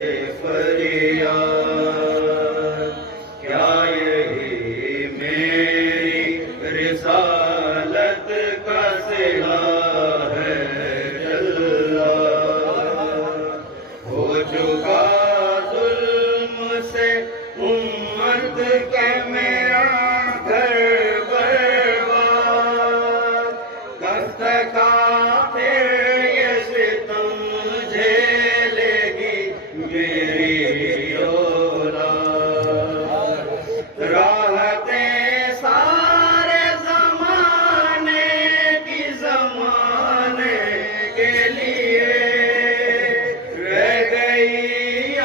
فریاد کیا یہی میری رسالت کا صلہ ہے جلا ہو چکا ظلم سے امت کے میرا گھر برباد کب تک پھر یہ ستم جھیلے گی میری اولاد راحتیں سارے زمانے کی زمانے کے لیے رہ گئی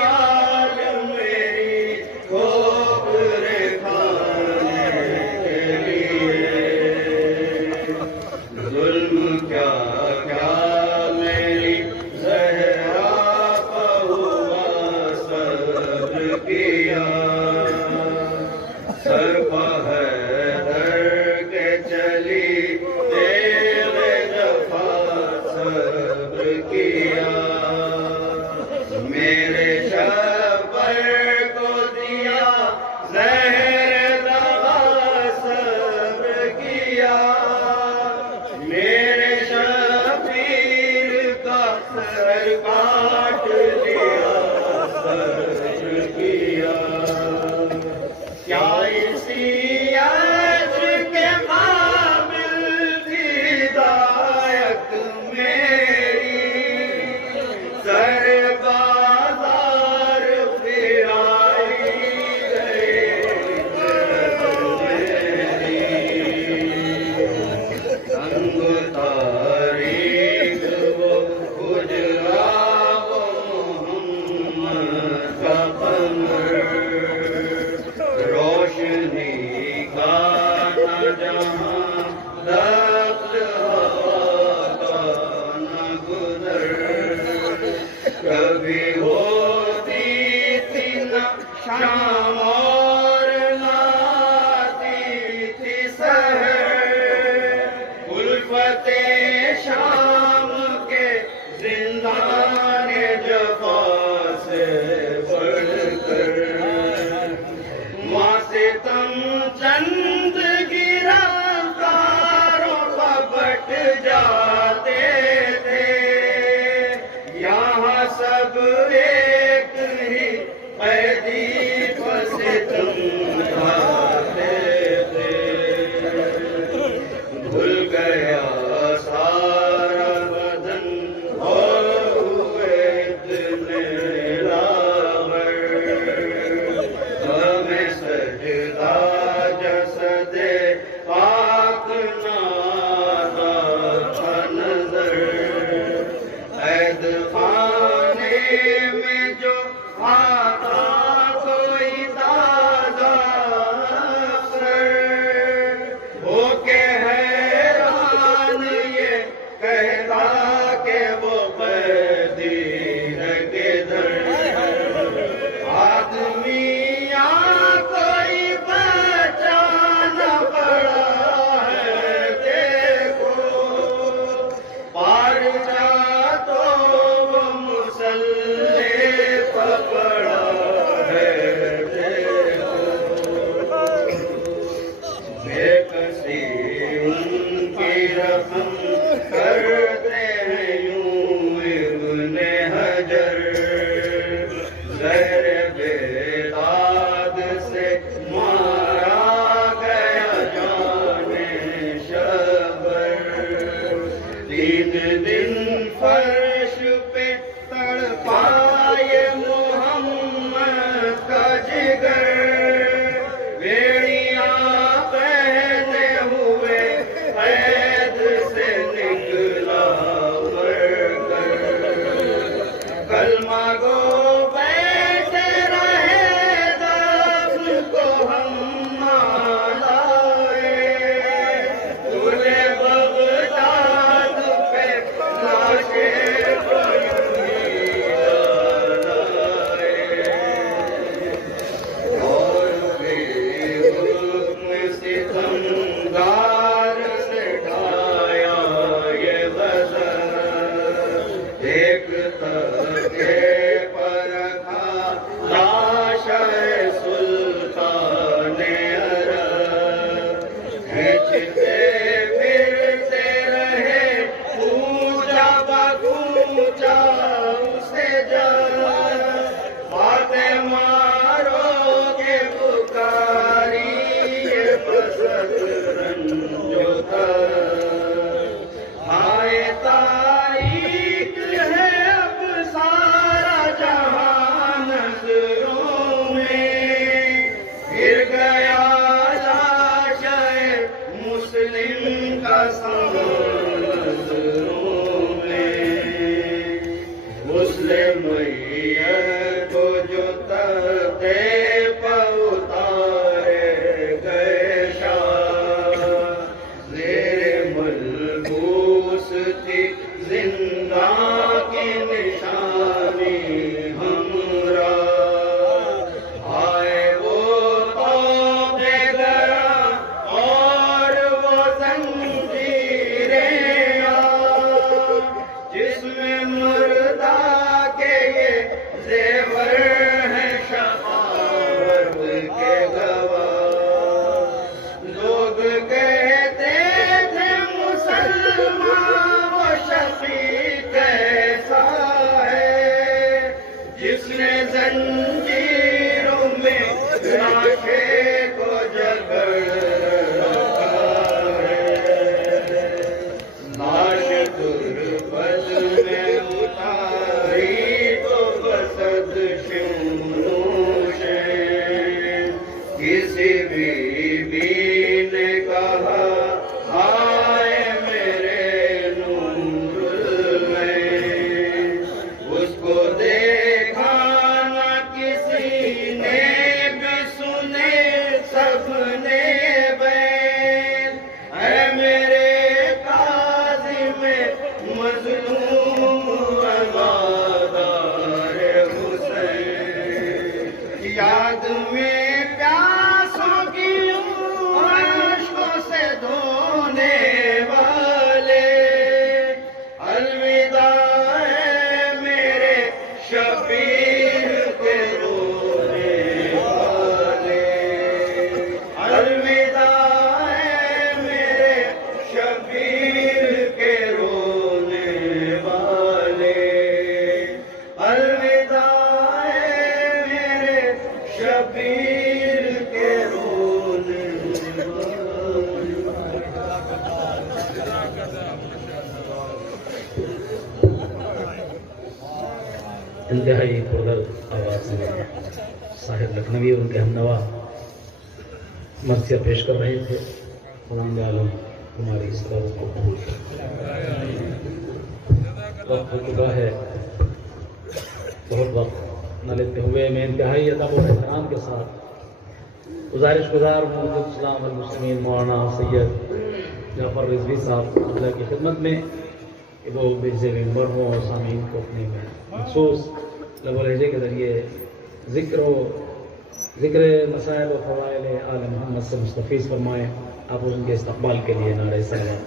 آج میری ٹھوکریں کھانے کے لیے ظلم کیا کیا میری زہرا پہ ہوا صبر کیا سر پہ حیدر کے چلی تیرے جفا صبر کیا میرے شبر کو دیا زہر دوا صبر کیا میرے شبیر کا سر کاٹ لیا صبر کیا کیا اسی عجز کے قابل تھی ہدایت میری سر بازار پھرائی گئے سنگ تاریخ وہ اجلا وہ محمد کا قمر روشنی کا نہ جہاں دخل ہوا کا نہ گزر کبھی ہوتی تھی نہ شام اور نہ آتی تھی سحر الفت شام کے زندان جفا سے بڑھ کر ماں ستم چند گرفتاروں کا بٹ جاتے تھے یہاں سب ایک ہی قیدی پر ستم ڈھاتے تھے بھول گیا سارا بدن اور ہوئے اتنے لاغر ہمیں سجدہ جسد پاک نادا تھا نظر قید خانے میں جو آتا کوئی دادا افسر ہو کے حیران یہ کہتا کہ وہ قیدی ہے کدھر آدمی یا کوئی بچانا پڑا ہے دیکھو پارچہ تو وہ مسلح پہ پڑا زیور ہیں شقاوت کے گواہ، لوگ کہتے تھے مسلمان وہ شفیع کیسا ہے، جس نے زنجیروں میں ناکے کو جکڑ رکھا ہے، لاش تربت میں اتاری تو بسد شموش ہے، کسی بی بی نے کہا آئے میرے نور میں، اس کو دیکھا نہ کسی نے بھی سنے سب نے بین، اے میرے کاظم مظلوم عزادار حسین، یاد میں پیاسوں کی اشکوں سے دھونے والے، الوداع ہے میرے شبیر کے رونے والے، الوداع ہے میرے شبیر کے رونے والے، الوداع ہے میرے شبیر کے رونے والے۔ انتہائی پردرد آواز میں صاحب لکھنوی اور ان کے ہمنوا مرثیہ پیش کر رہے تھے۔ خداوند عالم ہماری اس دعوت کو قبول کرے۔ وقت ہو چکا ہے، بہت وقت نہ لیتے ہوئے میں انتہائی ادب و احترام کے ساتھ گزارش گزار ہوں اسلام والمسلمین مولانا سید جعفر رضوی صاحب اللہ کی خدمت میں کہ وہ بجز ممبر ہوں اور سامعین کو اپنے میں مخصوص لب و لہجے کے ذریعے ذکر مسائل و فضائل آل محمد سے مستفیض فرمائیں۔ آپ ان کے استقبال کے لیے نعرہ صلوات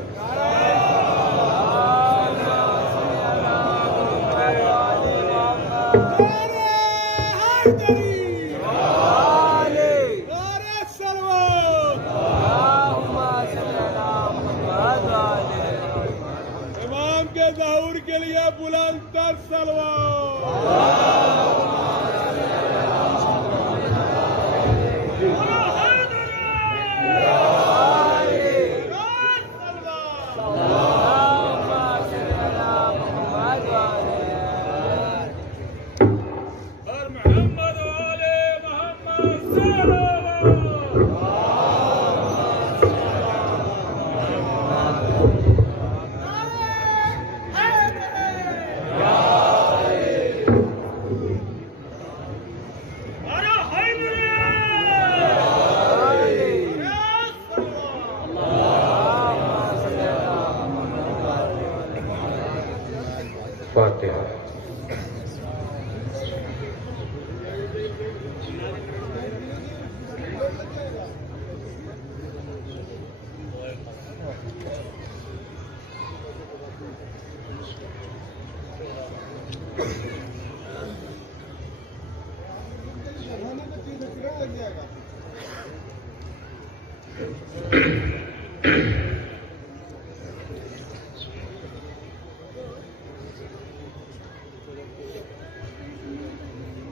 امام کے ظہور کے لیے بلند تر سلوات۔ فاتحہ۔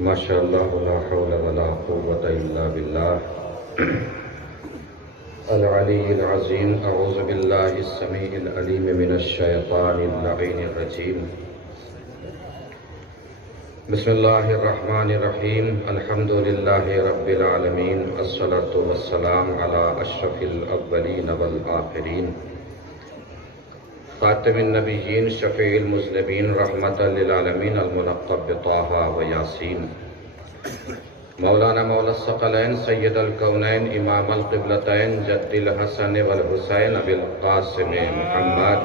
ماشاءاللہ ولا حول ولا قوة الا باللہ العلی العظیم۔ اعوذ باللہ السمیع العلیم من الشیطان اللعین الرجیم۔ بسم اللہ الرحمن الرحیم۔ الحمد للہ رب العالمین، الصلاة والسلام علی اشرف الاولین والآخرین، خاتم النبیین، شفیع المذنبین، رحمت للعالمین، الملقب بطٰہٰ و یاسین، مولانا مولا الثقلین، سید الکونین، امام القبلتین، جد الحسن والحسین ابی القاسم محمد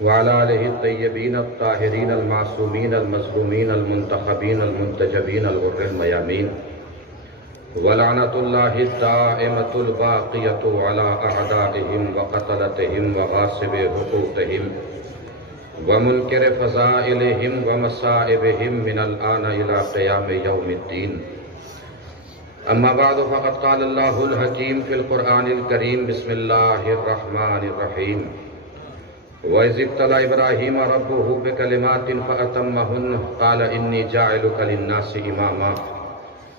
وعلى آلہ الطیبین الطاہرین المعصومین المظلومین المنتخبین المنتجبین الغر المیامین ولعنة الله الدائمة الباقية على أعدائهم وقتلتهم وغاصب حقوقهم ومنكر فضائلهم ومصائبهم من الآن إلى قيام يوم الدين. أما بعد فقد قال الله الحكيم في القرآن الكريم بسم الله الرحمن الرحيم وإذ ابتلى إبراهيم ربه بكلمات فأتمهن قال إني جاعلك للناس إماما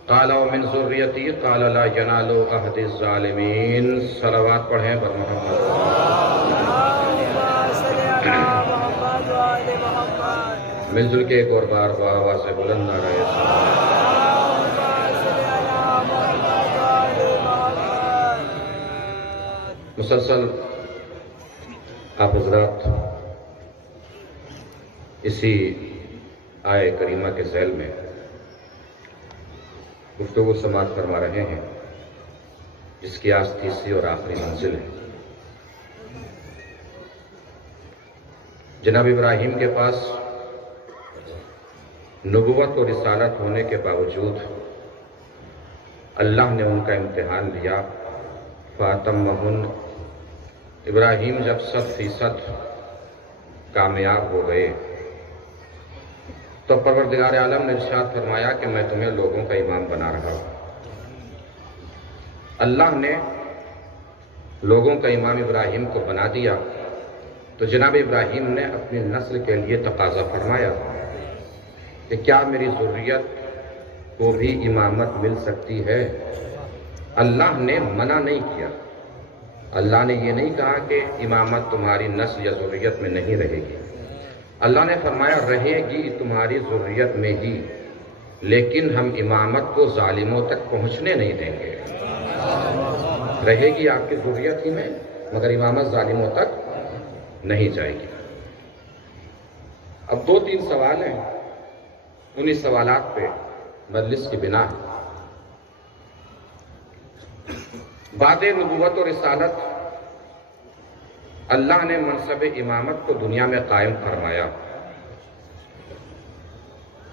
قال ومن ذريتي قال لا ينال عهد الظالمين. صلوات پڑھیں بر محمد. مل جل کے ایک اور بار آواز سے بلند نعرہ مسلسل آپ حضرات اسی آیہ کریمہ کے ذیل میں گفتگو سماعت فرما رہے ہیں جس کی آج تیسری اور آخری منزل ہے. جناب ابراہیم کے پاس نبوت اور رسالت ہونے کے باوجود اللہ نے ان کا امتحان لیا. فاتمہن، ابراہیم جب 100% کامیاب ہو گئے تو پروردگار عالم نے ارشاد فرمایا کہ میں تمہیں لوگوں کا امام بنا رہا ہوں. اللہ نے لوگوں کا امام ابراہیم کو بنا دیا تو جناب ابراہیم نے اپنی نسل کے لیے تقاضا فرمایا کہ کیا میری ذریت کو بھی امامت مل سکتی ہے. اللہ نے منع نہیں کیا. اللہ نے یہ نہیں کہا کہ امامت تمہاری نسل یا ذریت میں نہیں رہے گی. اللہ نے فرمایا رہے گی تمہاری ذریت میں ہی، لیکن ہم امامت کو ظالموں تک پہنچنے نہیں دیں گے. رہے گی آپ کی ذریت ہی میں، مگر امامت ظالموں تک نہیں جائے گی. اب 2-3 سوال ہیں، انہی سوالات پہ مجلس کی بنا ہے. بعد نبوت و رسالت اللہ نے منصب امامت کو دنیا میں قائم فرمایا.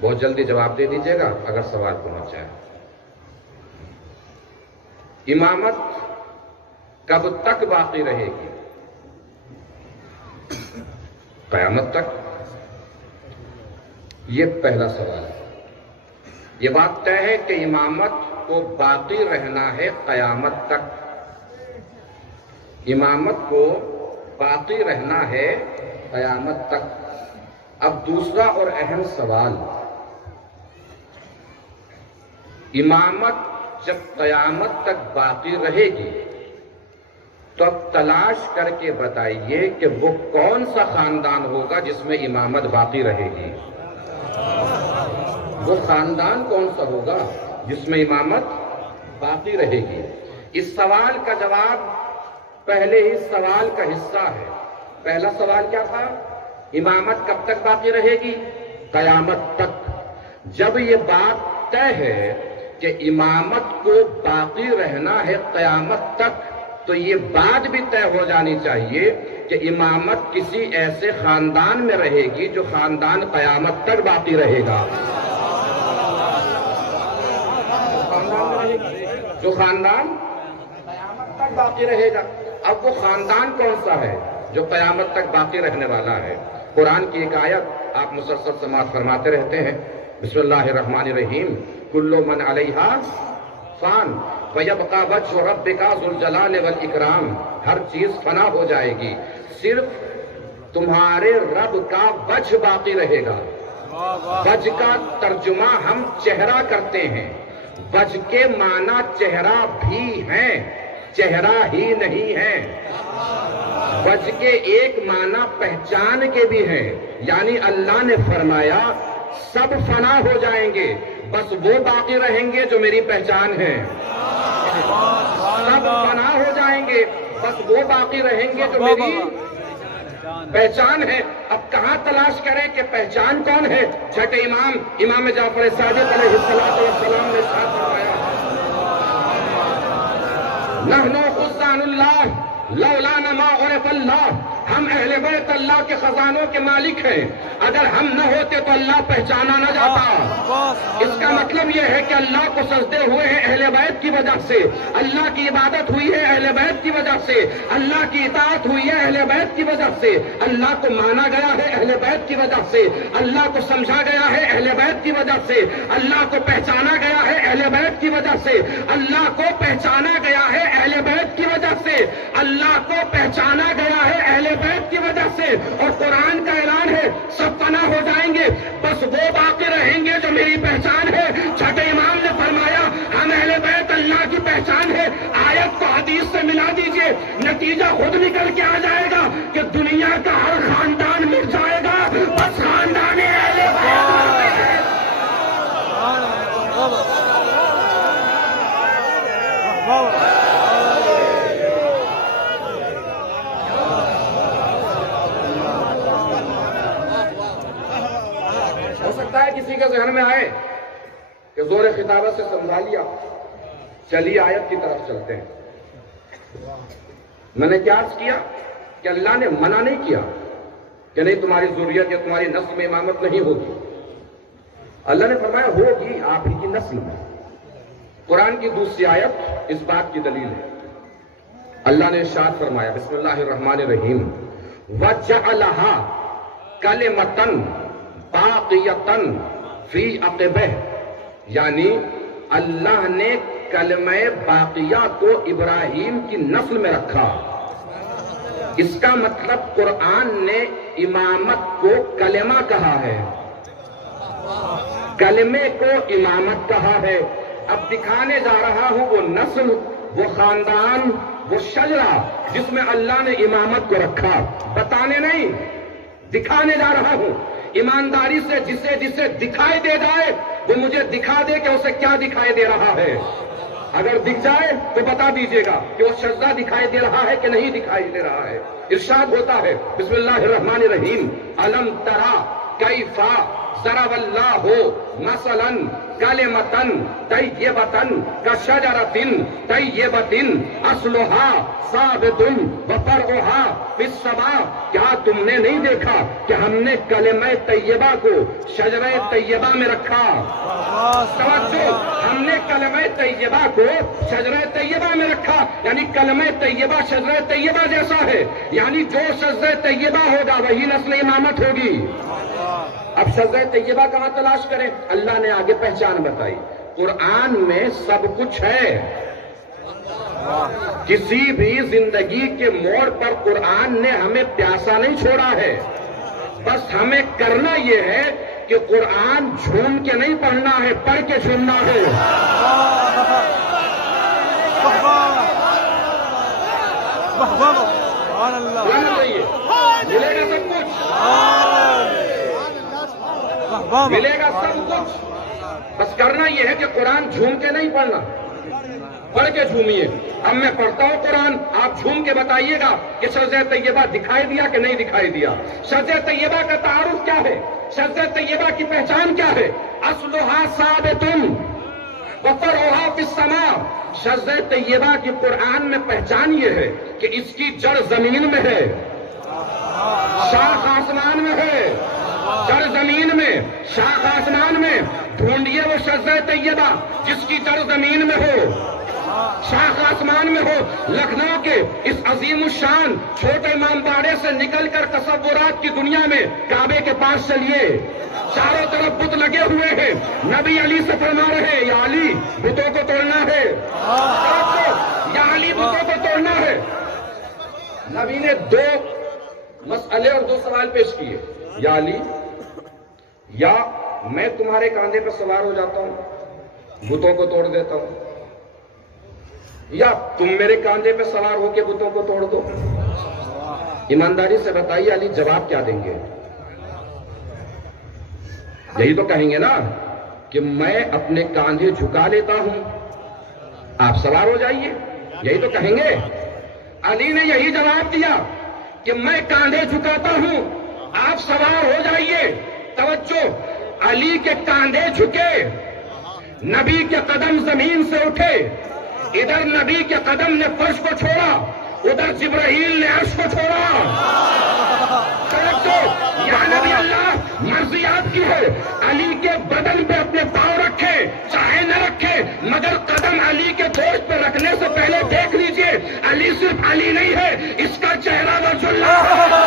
بہت جلدی جواب دے دیجیے گا اگر سوال پہنچ جائے. امامت کب تک باقی رہے گی؟ قیامت تک. یہ پہلا سوال ہے. یہ بات طے ہے کہ امامت کو باقی رہنا ہے قیامت تک. امامت کو باقی رہنا ہے قیامت تک. اب دوسرا اور اہم سوال، امامت جب قیامت تک باقی رہے گی تو اب تلاش کر کے بتائیے کہ وہ کون سا خاندان ہوگا جس میں امامت باقی رہے گی. وہ خاندان کون سا ہوگا جس میں امامت باقی رہے گی؟ اس سوال کا جواب پہلے ہی سوال کا حصہ ہے. پہلا سوال کیا تھا؟ امامت کب تک باقی رہے گی؟ قیامت تک. جب یہ بات طے ہے کہ امامت کو باقی رہنا ہے قیامت تک تو یہ بات بھی طے ہو جانی چاہیے کہ امامت کسی ایسے خاندان میں رہے گی جو خاندان قیامت تک باقی رہے گا. جو خاندان قیامت تک باقی رہے گا. اب وہ خاندان کون سا ہے جو قیامت تک باقی رہنے والا ہے؟ قرآن کی ایک آیت آپ مسلسل سماعت فرماتے رہتے ہیں. بسم اللہ الرحمن الرحیم. کل من علیہا فان ویبقى وجہ ربک ذو الجلال والاکرام. ہر چیز فنا ہو جائے گی، صرف تمہارے رب کا وجہ باقی رہے گا. وجہ کا ترجمہ ہم چہرہ کرتے ہیں. وجہ کے معنی چہرہ بھی ہیں، چہرہ ہی نہیں ہے. وجہ کے ایک معنی پہچان کے بھی ہیں. یعنی اللہ نے فرمایا سب فنا ہو جائیں گے، بس وہ باقی رہیں گے جو میری پہچان ہے. سب فنا ہو جائیں گے، بس وہ باقی رہیں گے جو میری پہچان ہے. اب کہاں تلاش کریں کہ پہچان کون ہے؟ چھٹے امام جعفر صادق علیہ السلام نے ارشاد فرمایا نحن خزان اللہ لولا ما عرف اللہ. ہم اہل بیت اللہ کے خزانوں کے مالک ہیں. اگر ہم نہ ہوتے تو اللہ پہچانا نہ جاتا. اس کا مطلب یہ ہے کہ اللہ کو سجدے ہوئے ہیں اہل بیت کی وجہ سے, اللہ کی عبادت ہوئی ہے اہل بیت کی وجہ سے, اللہ کی اطاعت ہوئی ہے اہل بیت کی وجہ سے, اللہ کو مانا گیا ہے اہل بیت کی وجہ سے, اللہ کو سمجھا گیا ہے اہل بیت کی وجہ سے, اللہ کو پہچانا گیا ہے اہل بیت کی وجہ سے, اللہ کو پہچانا گیا ہے اہل بیت کی وجہ سے, اللہ کو پہچانا گیا ہے اہل بیت کی وجہ سے. اور قرآن کا اعلان ہے سب فنا ہو جائیں گے, بس وہ باقی رہیں گے جو میری پہچان ہے. چھٹے امام نے فرمایا ہم اہل بیت اللہ کی پہچان ہے. آیت کو حدیث سے ملا دیجئے, نتیجہ خود نکل کے آ جائے گا کہ دنیا کا ہر خاندان مٹ جائے گا, بس خاندان اہل بیت ہے. ہو سکتا ہے کسی کے ذہن میں آئے کہ زور خطابت سے سمجھا لیا, چلیے آیت کی طرف چلتے ہیں. میں نے کیا عرض کیا کہ اللہ نے منع نہیں کیا کہ نہیں تمہاری ذریت یا تمہاری نسل میں امامت نہیں ہوگی. اللہ نے فرمایا ہوگی آپ ہی کی نسل میں. قرآن کی دوسری آیت اس بات کی دلیل ہے. اللہ نے ارشاد فرمایا بسم اللہ الرحمن الرحیم وَجَعَلَهَا كَلِمَةً بَاقِيَةً فِي عَقِبِهِ, یعنی اللہ نے کلمہ باقیہ کو ابراہیم کی نسل میں رکھا. اس کا مطلب قرآن نے امامت کو کلمہ کہا ہے, کلمے کو امامت کہا ہے. اب دکھانے جا رہا ہوں وہ نسل, وہ خاندان, وہ شجرہ جس میں اللہ نے امامت کو رکھا. بتانے نہیں, دکھانے جا رہا ہوں. ایمانداری سے جسے جسے دکھائی دے جائے وہ مجھے دکھا دے کہ اسے کیا دکھائی دے رہا ہے. اگر دکھ جائے تو بتا دیجئے گا کہ وہ شجرہ دکھائی دے رہا ہے کہ نہیں دکھائی دے رہا ہے. ارشاد ہوتا ہے بسم اللہ الرحمن الرحیم الم ترى کیف ضرب اللہ مثلا کلمۃ طیبۃ کشجرۃ طیبۃ اصلها ثابت وفرعها فی السماء. کیا تم نے نہیں دیکھا کہ ہم نے کلمہ طیبہ کو شجرہ طیبہ میں رکھا؟ توجہ, ہم نے کلمہ طیبہ کو شجرہ طیبہ میں رکھا, یعنی کلمہ طیبہ شجرہ طیبہ جیسا ہے, یعنی جو شجرہ طیبہ ہوگا وہی نسل امامت ہوگی. اب شجرہ طیبہ کہاں تلاش کریں؟ اللہ نے آگے پہچان بتائی. قرآن میں سب کچھ ہے. کسی بھی زندگی کے موڑ پر قرآن نے ہمیں پیاسا نہیں چھوڑا ہے. بس ہمیں کرنا یہ ہے کہ قرآن جھوم کے نہیں پڑھنا ہے, پڑھ کے جھومنا ہے. ملے گا سب کچھ, ملے گا سب کچھ. بس کرنا یہ ہے کہ قرآن جھوم کے نہیں پڑھنا, پڑھ کے جھومیے. اب میں پڑھتا ہوں قرآن, آپ جھوم کے بتائیے گا کہ شجرہ طیبہ دکھائی دیا کہ نہیں دکھائی دیا. شجرہ طیبہ کا تعارف کیا ہے؟ شجرہ طیبہ کی پہچان کیا ہے؟ اصلها ثابت وفرعها فی السماء. شجرہ طیبہ کی قرآن میں پہچان یہ ہے کہ اس کی جڑ زمین میں ہے, شاخ آسمان میں ہے. جڑ زمین میں, شاخ آسمان میں. ڈھونڈیے وہ شجرہ طیبہ جس کی جڑ زمین میں ہو, شاخ آسمان میں ہو. لکھنؤ کے اس عظیم الشان چھوٹے امام باڑے سے نکل کر تصورات کی دنیا میں کعبے کے پاس چلیے, چاروں طرف بت لگے ہوئے ہیں. نبی علی سے فرما رہے یا علی بتوں کو توڑنا ہے, یا علی بتوں کو توڑنا ہے. نبی نے دو مسئلے اور دو سوال پیش کیے, یا علی, یا میں تمہارے کاندھے پر سوار ہو جاتا ہوں بتوں کو توڑ دیتا ہوں, یا تم میرے کاندھے پہ سوار ہو کے بتوں کو توڑ دو. ایمانداری سے بتائیے علی جواب کیا دیں گے؟ یہی تو کہیں گے نا کہ میں اپنے کاندھے جھکا لیتا ہوں, آپ سوار ہو جائیے. یہی تو کہیں گے. علی نے یہی جواب دیا کہ میں کاندھے جھکاتا ہوں, آپ سوار ہو جائیے. توجہ, علی کے کاندھے جھکے, نبی کے قدم زمین سے اٹھے. ادھر نبی کے قدم نے فرش کو چھوڑا, ادھر جبرائیل نے عرش کو چھوڑا. یا نبی اللہ مرضی آپ کی ہے، علی کے بدن پہ اپنے پاؤں رکھے چاہے نہ رکھے، مگر قدم علی کے گوشت پہ رکھنے سے پہلے دیکھ لیجئے علی صرف علی نہیں ہے، اس کا چہرہ وجہ اللہ ہے.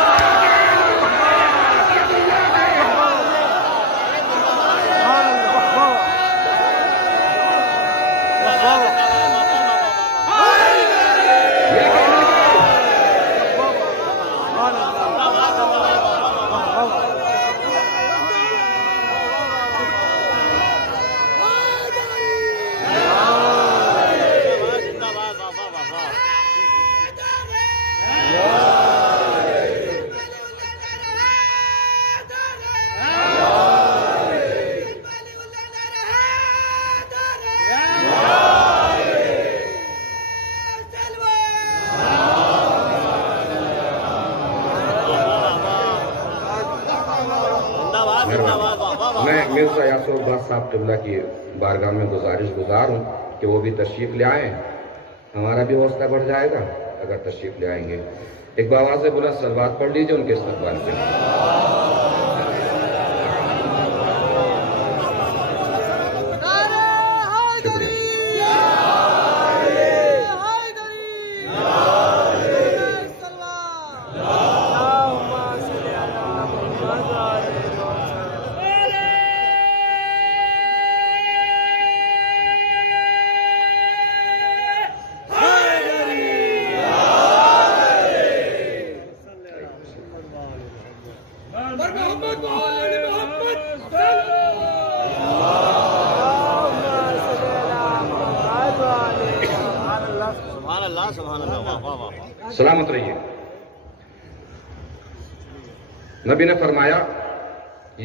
میں مرزا یاسر عباس صاحب قبلہ کی بارگاہ میں گزار ہوں کہ وہ بھی تشریف لے آئیں، ہمارا بھی حوصلہ بڑھ جائے گا اگر تشریف لے آئیں گے. ایک بآواز بلند صلوات پڑھ لیجیے ان کے استقبال کے لیے. سلامت رہیے. نبی نے فرمایا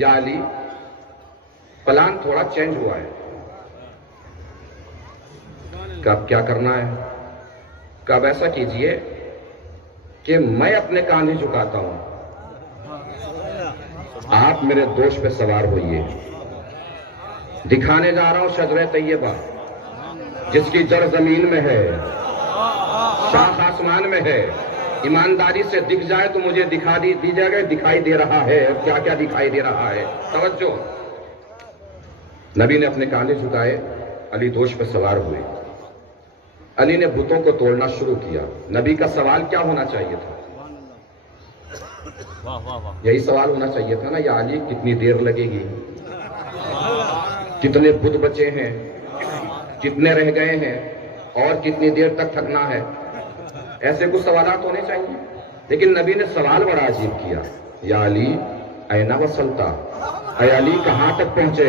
یا علی پلان تھوڑا چینج ہوا ہے. کب کیا کرنا ہے؟ کب ایسا کیجئے کہ میں اپنے کاندھے جھکاتا ہوں، آپ میرے دوش پہ سوار ہوئیے. دکھانے جا رہا ہوں شجرہ طیبہ جس کی جڑ زمین میں ہے، شاخ آسمان میں ہے. ایمانداری سے دکھ جائے تو مجھے دیجیے گا دکھائی دے رہا ہے. کیا کیا دکھائی دے رہا ہے؟ توجہ. نبی نے اپنے کاندھے جھکائے، علی دوش پہ سوار ہوئے. علی نے بتوں کو توڑنا شروع کیا. نبی کا سوال کیا ہونا چاہیے تھا؟ یہی سوال ہونا چاہیے تھا نا، یا علی کتنی دیر لگے گی، کتنے بت بچے ہیں، کتنے رہ گئے ہیں، اور کتنی دیر تک تھکنا ہے. ایسے کچھ سوالات ہونے چاہیے. لیکن نبی نے سوال بڑا عجیب کیا، یا علی این وصلتا، اے علی کہاں تک پہنچے؟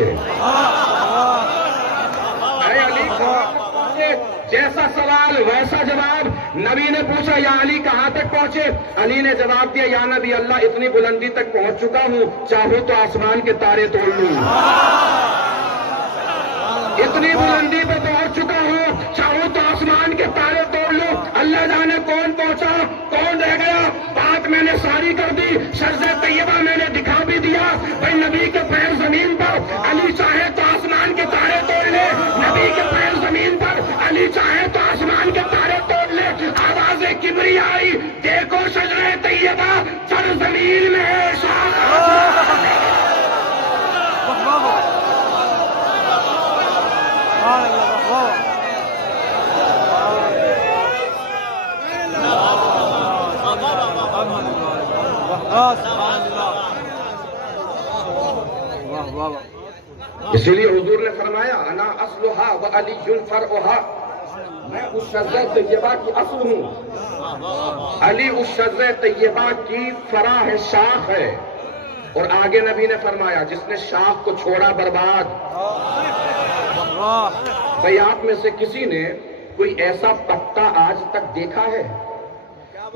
اے علی کہاں تک پہنچے؟ جیسا سوال ویسا جواب. نبی نے پوچھا یا علی کہاں تک پہنچے؟ علی نے جواب دیا یا نبی اللہ اتنی بلندی تک پہنچ چکا ہوں چاہوں تو آسمان کے تارے توڑ لوں. اتنی بلندی پہ پہنچ چکا ہوں چاہوں تو آسمان کے تارے توڑ لوں. اللہ جانے کون پہنچا کون رہ گیا، بات میں نے ساری کر دی. شجرہ طیبہ میں نے دکھا بھی دیا. بھائی نبی کے پیر زمین پر، علی چاہے تو آسمان کے تارے توڑ لے. نبی کے پیر زمین پر، علی چاہے تو آسمان کے تارے توڑ لے. آواز کبریائی، دیکھو شجرہ طیبہ جڑ زمین میں ہے، شاخ آسمان میں ہے. اسی لیے حضور نے فرمایا انا اصلھا وعلی فرعھا، میں اس شجرہ طیبہ کی اصل ہوں، علی اس شجرہ طیبہ کی فرع ہے، شاخ ہے. اور آگے نبی نے فرمایا جس نے شاخ کو چھوڑا برباد. بھئی آپ میں سے کسی نے کوئی ایسا پتا آج تک دیکھا ہے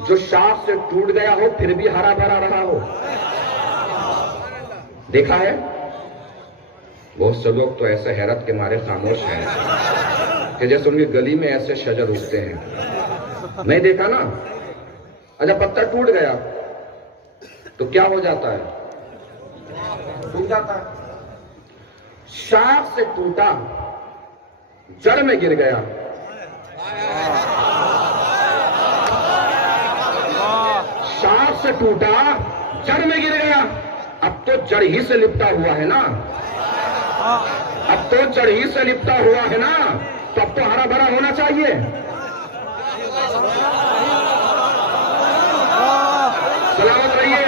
جو شاخ سے ٹوٹ گیا ہو پھر بھی ہرا بھرا رہا ہو؟ دیکھا ہے؟ بہت سے لوگ تو ایسے حیرت کے مارے خاموش ہیں کہ جیسے ان کی گلی میں ایسے شجر اگتے ہیں. نہیں دیکھا نا؟ اچھا پتہ ٹوٹ گیا تو کیا ہو جاتا ہے؟ ٹوٹ جاتا ہے. شاخ سے ٹوٹا جڑ میں گر گیا. سے ٹوٹا جڑ میں گر گیا. اب تو جڑ ہی سے لپٹا ہوا ہے نا, اب تو جڑ ہی سے لپٹا ہوا ہے نا, تو اب تو ہرا بھرا ہونا چاہیے. سلامت رہیے,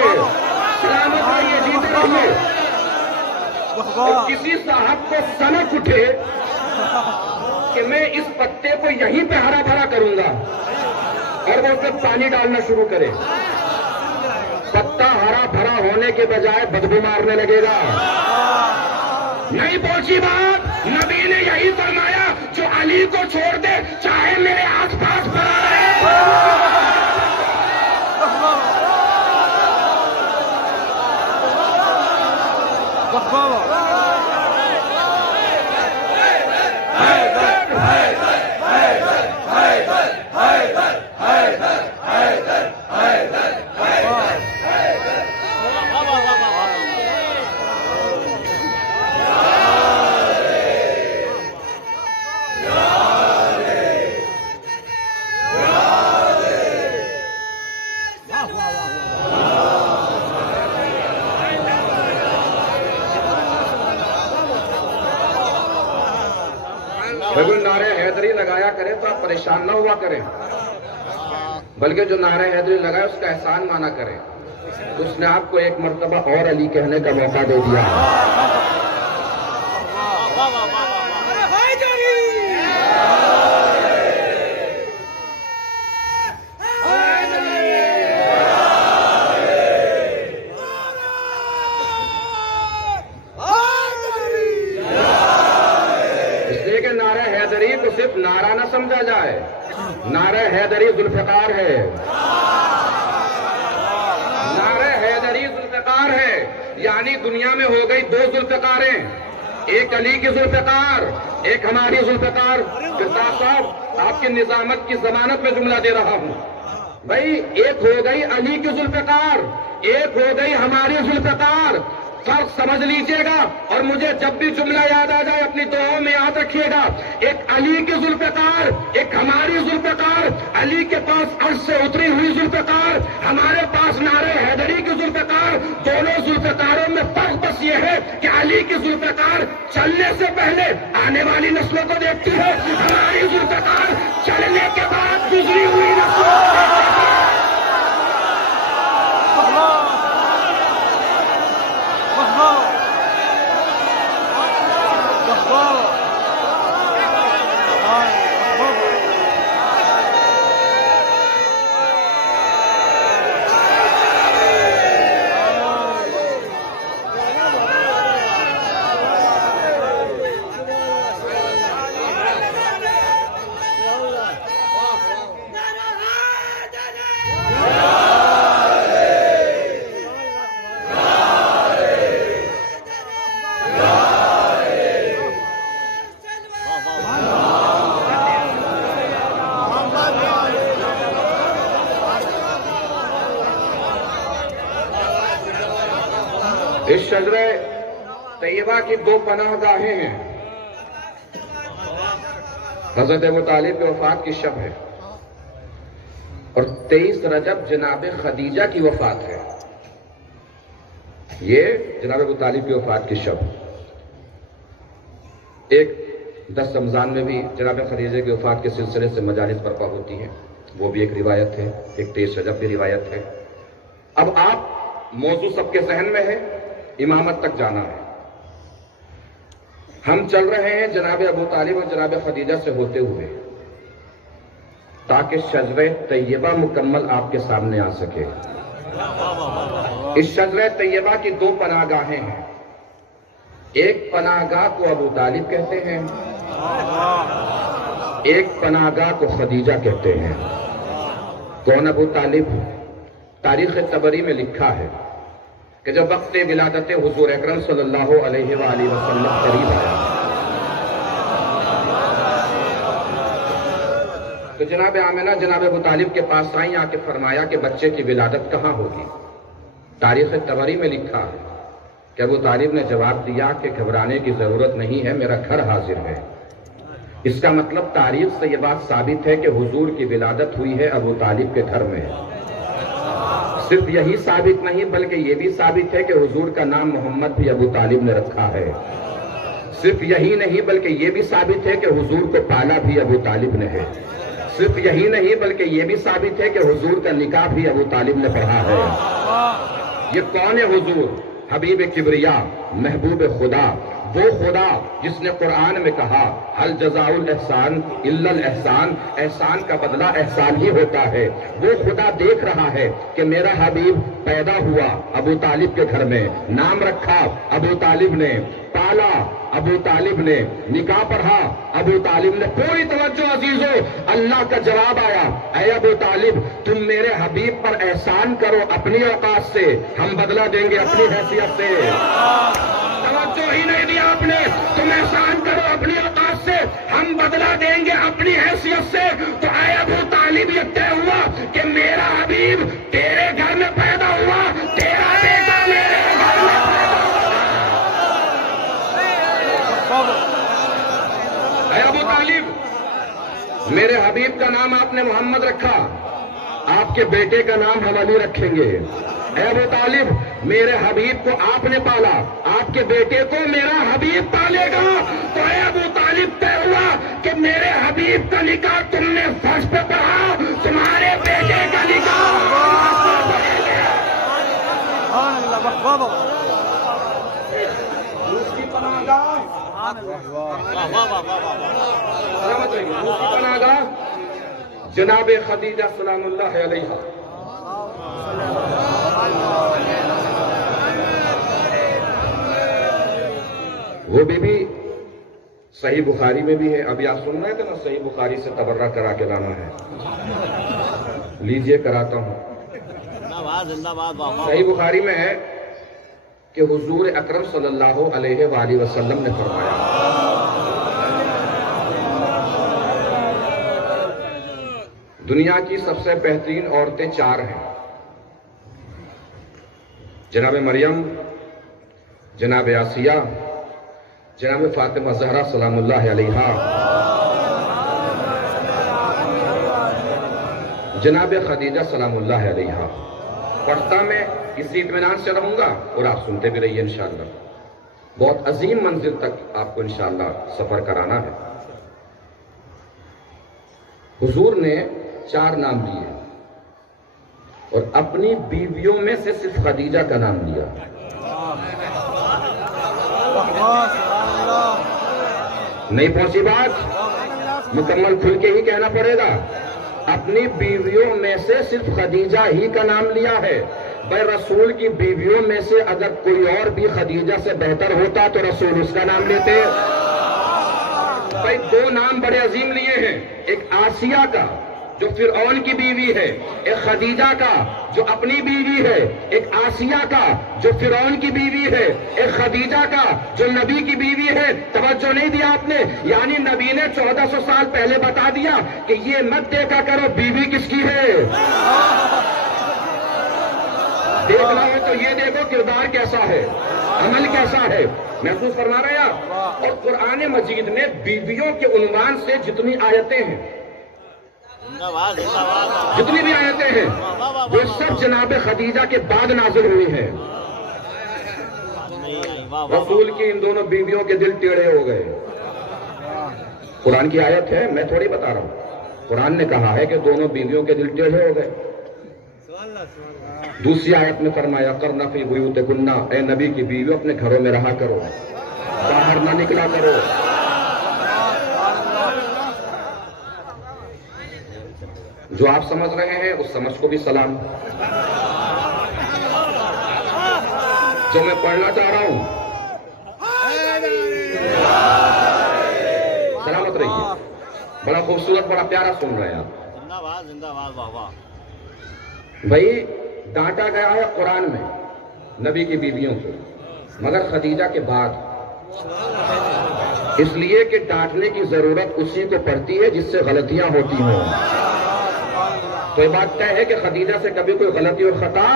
سلامت رہیے, جیتے رہیے. کسی صاحب کو سنک اٹھے کہ میں اس پتے کو یہیں پہ ہرا بھرا کروں گا اور وہ اس میں پانی ڈالنا شروع کرے, پتا ہرا بھرا ہونے کے بجائے بدبو مارنے لگے گا. نہیں پہنچی بات, نبی نے یہی فرمایا جو علی کو چھوڑ دے چاہے میرے آس پاس بنا رہے. کوئی نعرہ حیدری لگایا کرے تو آپ پریشان نہ ہوا کریں, بلکہ جو نعرہ حیدری لگائے اس کا احسان مانا کریں. اس نے آپ کو ایک مرتبہ اور علی کہنے کا موقع دے دیا. صرف نعرہ نہ سمجھا جائے, نعرہ حیدری ذوالفقار ہے, نعرہ حیدری ذوالفقار ہے. یعنی دنیا میں ہو گئی دو ذوالفقاریں, ایک علی کی ذوالفقار, ایک ہماری ذوالفقار. کرتار صاحب آپ کی نظامت کی ضمانت میں جملہ دے رہا ہوں بھائی, ایک ہو گئی علی کی ذوالفقار, ایک ہو گئی ہماری ذوالفقار. فرق سمجھ لیجئے گا اور مجھے جب بھی جملہ یاد آ جائے اپنی دعاؤں میں یاد رکھیے گا. ایک علی کی ذوالفقار, ایک ہماری ذوالفقار. علی کے پاس عرش سے اتری ہوئی ذوالفقار, ہمارے پاس نعرہ حیدری کی ذوالفقار. دونوں ذوالفقاروں میں فرق بس یہ ہے کہ علی کی ذوالفقار چلنے سے پہلے آنے والی نسلوں کو دیکھتی ہے, ہماری ذوالفقار چلنے کے بعد گزری ہوئی نسلوں کو دیکھتی ہے. اس شجرہ طیبہ کی دو پناہ گاہیں ہیں. حضرت ابو طالب کی وفات کی شب ہے اور 23 رجب جناب خدیجہ کی وفات ہے. یہ جناب ابو طالب کی وفات کی شب. ایک 10 رمضان میں بھی جناب خدیجہ کی وفات کے سلسلے سے مجالس برپا ہوتی ہیں, وہ بھی ایک روایت ہے. ایک 23 رجب بھی روایت ہے. اب آپ موضوع سب کے ذہن میں ہے, امامت تک جانا ہے. ہم چل رہے ہیں جناب ابو طالب اور جناب خدیجہ سے ہوتے ہوئے تاکہ شجرہ طیبہ مکمل آپ کے سامنے آ سکے. اس شجرہ طیبہ کی دو پناہ گاہیں ہیں. ایک پناہ گاہ کو ابو طالب کہتے ہیں, ایک پناہ گاہ کو خدیجہ کہتے ہیں. کون ابو طالب؟ تاریخ طبری میں لکھا ہے کہ جب وقت ولادت حضور اکرم صلی اللہ علیہ وآلہ وسلم قریب آیا تو جناب آمنہ جناب ابو طالب کے پاس آئیں, آ کے فرمایا کہ بچے کی ولادت کہاں ہوگی. تاریخ طبری میں لکھا ہے کہ ابو طالب نے جواب دیا کہ گھبرانے کی ضرورت نہیں ہے, میرا گھر حاضر ہے. اس کا مطلب تاریخ سے یہ بات ثابت ہے کہ حضور کی ولادت ہوئی ہے ابو طالب کے گھر میں. صرف یہی ثابت نہیں بلکہ یہ بھی ثابت ہے کہ حضور کا نام محمد بھی ابو طالب نے رکھا ہے۔ صرف یہی نہیں بلکہ یہ بھی ثابت ہے کہ حضور کو پالا بھی ابو طالب نے ہے۔ صرف یہی نہیں بلکہ یہ بھی ثابت ہے کہ حضور کا نکاح بھی ابو طالب نے پڑھا ہے۔ یہ کون ہے حضور؟ حبیب کبریا، محبوب خدا، وہ خدا جس نے قرآن میں کہا ہل جزاء الاحسان الا الاحسان، احسان کا بدلہ احسان ہی ہوتا ہے۔ وہ خدا دیکھ رہا ہے کہ میرا حبیب پیدا ہوا ابو طالب کے گھر میں، نام رکھا ابو طالب نے، پالا ابو طالب نے، نکاح پڑھا ابو طالب نے۔ پوری توجہ عزیزو، اللہ کا جواب آیا، اے ابو طالب تم میرے حبیب پر احسان کرو اپنی اوقات سے، ہم بدلہ دیں گے اپنی حیثیت سے۔ توجہ ہی نہیں دیا آپ نے، تم احسان کرو اپنی اوقات سے، ہم بدلہ دیں گے اپنی حیثیت سے۔ تو اے ابو طالب یہ طے ہوا کہ میرا حبیب تیرے گھر میں پیدا ہوا، تیرا بیٹا میرے گھر میں اے ابو طالب میرے حبیب کا نام آپ نے محمد رکھا، آپ کے بیٹے کا نام ہم علی رکھیں گے۔ اے ابو طالب میرے حبیب کو آپ نے پالا، آپ کے بیٹے کو میرا حبیب پالے گا۔ تو اے ابو طالب طے ہوا کہ میرے حبیب کا نکاح تم نے فرض پہ پڑھا، تمہارے بیٹے کا نکاح جناب خدیجہ سلام اللہ علیہا۔ وہ بی صحیح بخاری میں بھی ہے، ابھی آپ سن رہے تھے نا، صحیح بخاری سے تبرہ کرا کے لانا ہے، لیجئے کراتا ہوں۔ صحیح بخاری میں ہے کہ حضور اکرم صلی اللہ علیہ وآلہ وسلم نے فرمایا دنیا کی سب سے بہترین عورتیں 4 ہیں، جناب مریم، جناب آسیہ، جناب فاطمہ زہرا سلام اللہ علیہا، جناب خدیجہ سلام اللہ علیہا۔ پڑھتا میں اسی اطمینان سے رہوں گا اور آپ سنتے بھی رہیے انشاءاللہ۔ بہت عظیم منزل تک آپ کو انشاءاللہ سفر کرانا ہے۔ حضور نے 4 نام لیے اور اپنی بیویوں میں سے صرف خدیجہ کا نام لیا۔ نہیں پہنچی بات؟ مکمل کھل کے ہی کہنا پڑے گا۔ اپنی بیویوں میں سے صرف خدیجہ ہی کا نام لیا ہے۔ بھائی رسول کی بیویوں میں سے اگر کوئی اور بھی خدیجہ سے بہتر ہوتا تو رسول اس کا نام لیتے۔ بھائی 2 نام بڑے عظیم لیے ہیں، ایک آسیہ کا جو فرعون کی بیوی ہے، ایک خدیجہ کا جو اپنی بیوی ہے، ایک آسیہ کا جو فرعون کی بیوی ہے، ایک خدیجہ کا جو نبی کی بیوی ہے۔ توجہ نہیں دیا آپ نے؟ یعنی نبی نے 1400 سال پہلے بتا دیا کہ یہ مت دیکھا کرو بیوی کس کی ہے، دیکھنا ہو تو یہ دیکھو کردار کیسا ہے، عمل کیسا ہے۔ محسوس فرما رہے آپ؟ اور قرآن مجید میں بیویوں کے عنوان سے جتنی آیتیں ہیں، جتنی بھی آیتیں ہیں، وہ سب جناب خدیجہ کے بعد نازل ہوئی ہیں۔ رسول کی ان دونوں بیویوں کے دل ٹیڑھے ہو گئے۔ قرآن کی آیت ہے، میں تھوڑی بتا رہا ہوں، قرآن نے کہا ہے کہ دونوں بیویوں کے دل ٹیڑھے ہو گئے۔ دوسری آیت میں فرمایا کرنا فی بیوتکن، اے نبی کی بیویوں اپنے گھروں میں رہا کرو، باہر نہ نکلا کرو۔ جو آپ سمجھ رہے ہیں اس سمجھ کو بھی سلام۔ جو میں پڑھنا چاہ رہا ہوں سلامت رہیے، بڑا خوبصورت بڑا پیارا سن رہے ہیں آپ۔ بھائی ڈانٹا گیا ہے قرآن میں نبی کی بیویوں کو، مگر خدیجہ کے بعد، اس لیے کہ ڈانٹنے کی ضرورت اسی کو پڑتی ہے جس سے غلطیاں ہوتی ہیں۔ تو یہ بات طے ہے کہ خدیجہ سے کبھی کوئی غلطی اور خطا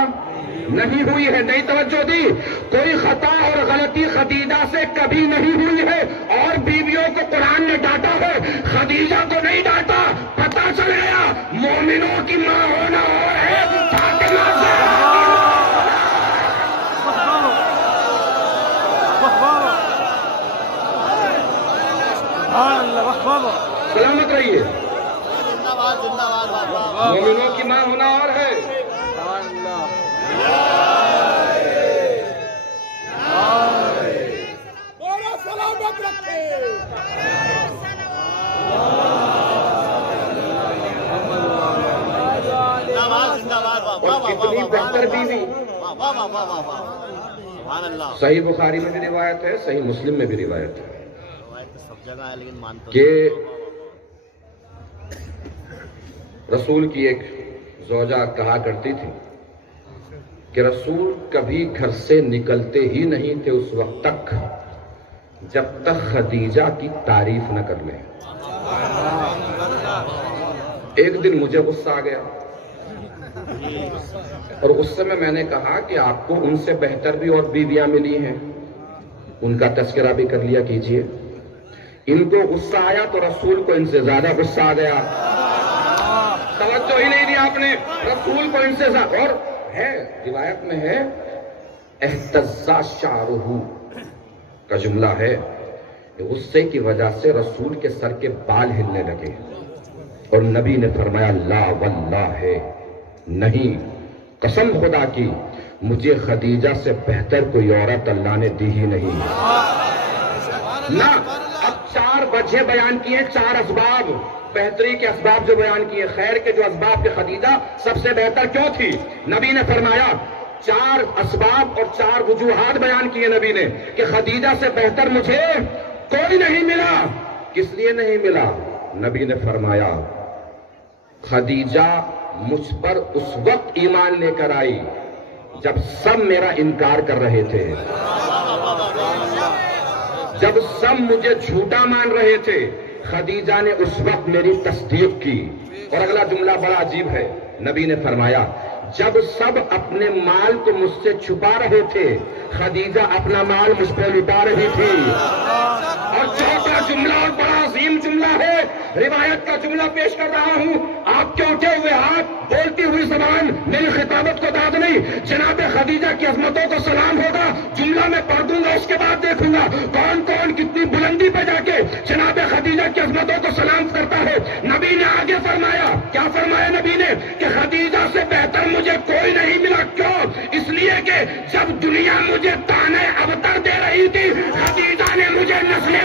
نہیں ہوئی ہے، نہیں توجہ دی، کوئی خطا اور غلطی خدیجہ سے کبھی نہیں ہوئی ہے۔ اور بیویوں کو قرآن نے ڈانٹا ہے، خدیجہ کو نہیں ڈانٹا۔ پتہ چل گیا مومنوں کی ماں ہونا اور ہے فاطمہ زہرا۔ سلامت رہیے. مومنوں کی ماں ہونا اور ہے. سلامت رکھے. اور کتنی بہتر بیوی. صحیح بخاری میں بھی روایت ہے, صحیح مسلم میں بھی روایت ہے کہ رسول کی ایک زوجہ کہا کرتی تھی کہ رسول کبھی گھر سے نکلتے ہی نہیں تھے اس وقت تک جب تک خدیجہ کی تعریف نہ کر لیں. ایک دن مجھے غصہ آ گیا اور غصے میں نے کہا کہ آپ کو ان سے بہتر بھی اور بیویاں ملی ہیں, ان کا تذکرہ بھی کر لیا کیجئے. ان کو غصہ آیا تو رسول کو ان سے زیادہ غصہ آ گیا. توجہ ہی نہیں دی آپ نے. رسول کو ان سے زیادہ, اور ہے روایت میں ہے اہتزا شعرہ کا جملہ ہے کہ غصے کی وجہ سے رسول کے سر کے بال ہلنے لگے اور نبی نے فرمایا لا واللہ ہے, نہیں, قسم خدا کی مجھے خدیجہ سے بہتر کوئی عورت اللہ نے دی ہی نہیں. نہ اب 4 وجہ بیان کیے, 4 اسباب, بہتری کے اسباب جو بیان کیے, خیر کے جو اسباب کے خدیجہ سب سے بہتر کیوں تھی. نبی نے فرمایا 4 اسباب اور 4 وجوہات بیان کیے نبی نے کہ خدیجہ سے بہتر مجھے کوئی نہیں ملا. کس لیے نہیں ملا؟ نبی نے فرمایا خدیجہ مجھ پر اس وقت ایمان لے کر آئی جب سب میرا انکار کر رہے تھے, جب سب مجھے جھوٹا مان رہے تھے. خدیجہ نے اس وقت میری تصدیق کی. اور اگلا جملہ بڑا عجیب ہے, نبی نے فرمایا جب سب اپنے مال کو مجھ سے چھپا رہے تھے خدیجہ اپنا مال مجھ پہ لٹا رہی تھی. اور چوتھا جملہ اور بڑا عظیم جملہ ہے, روایت کا جملہ پیش کر رہا ہوں. آپ کے اٹھے ہوئے ہاتھ, بولتی ہوئی زبان میری خطابت کو داد نہیں. جناب خدیجہ کی عظمتوں کو سلام ہوگا. جملہ میں پڑھ دوں گا, اس کے بعد دیکھوں گا کون کون کتنی بلندی پہ جا کے جناب خدیجہ کی عظمتوں کو سلام کرتا ہے. نبی نے آگے فرمایا, کیا فرمایا نبی نے کہ خدیجہ سے بہتر مجھے کوئی نہیں ملا. کیوں؟ اس لیے کہ جب دنیا مجھے تانے ابتر دے رہی تھی خدیجہ نے مجھے نسلیں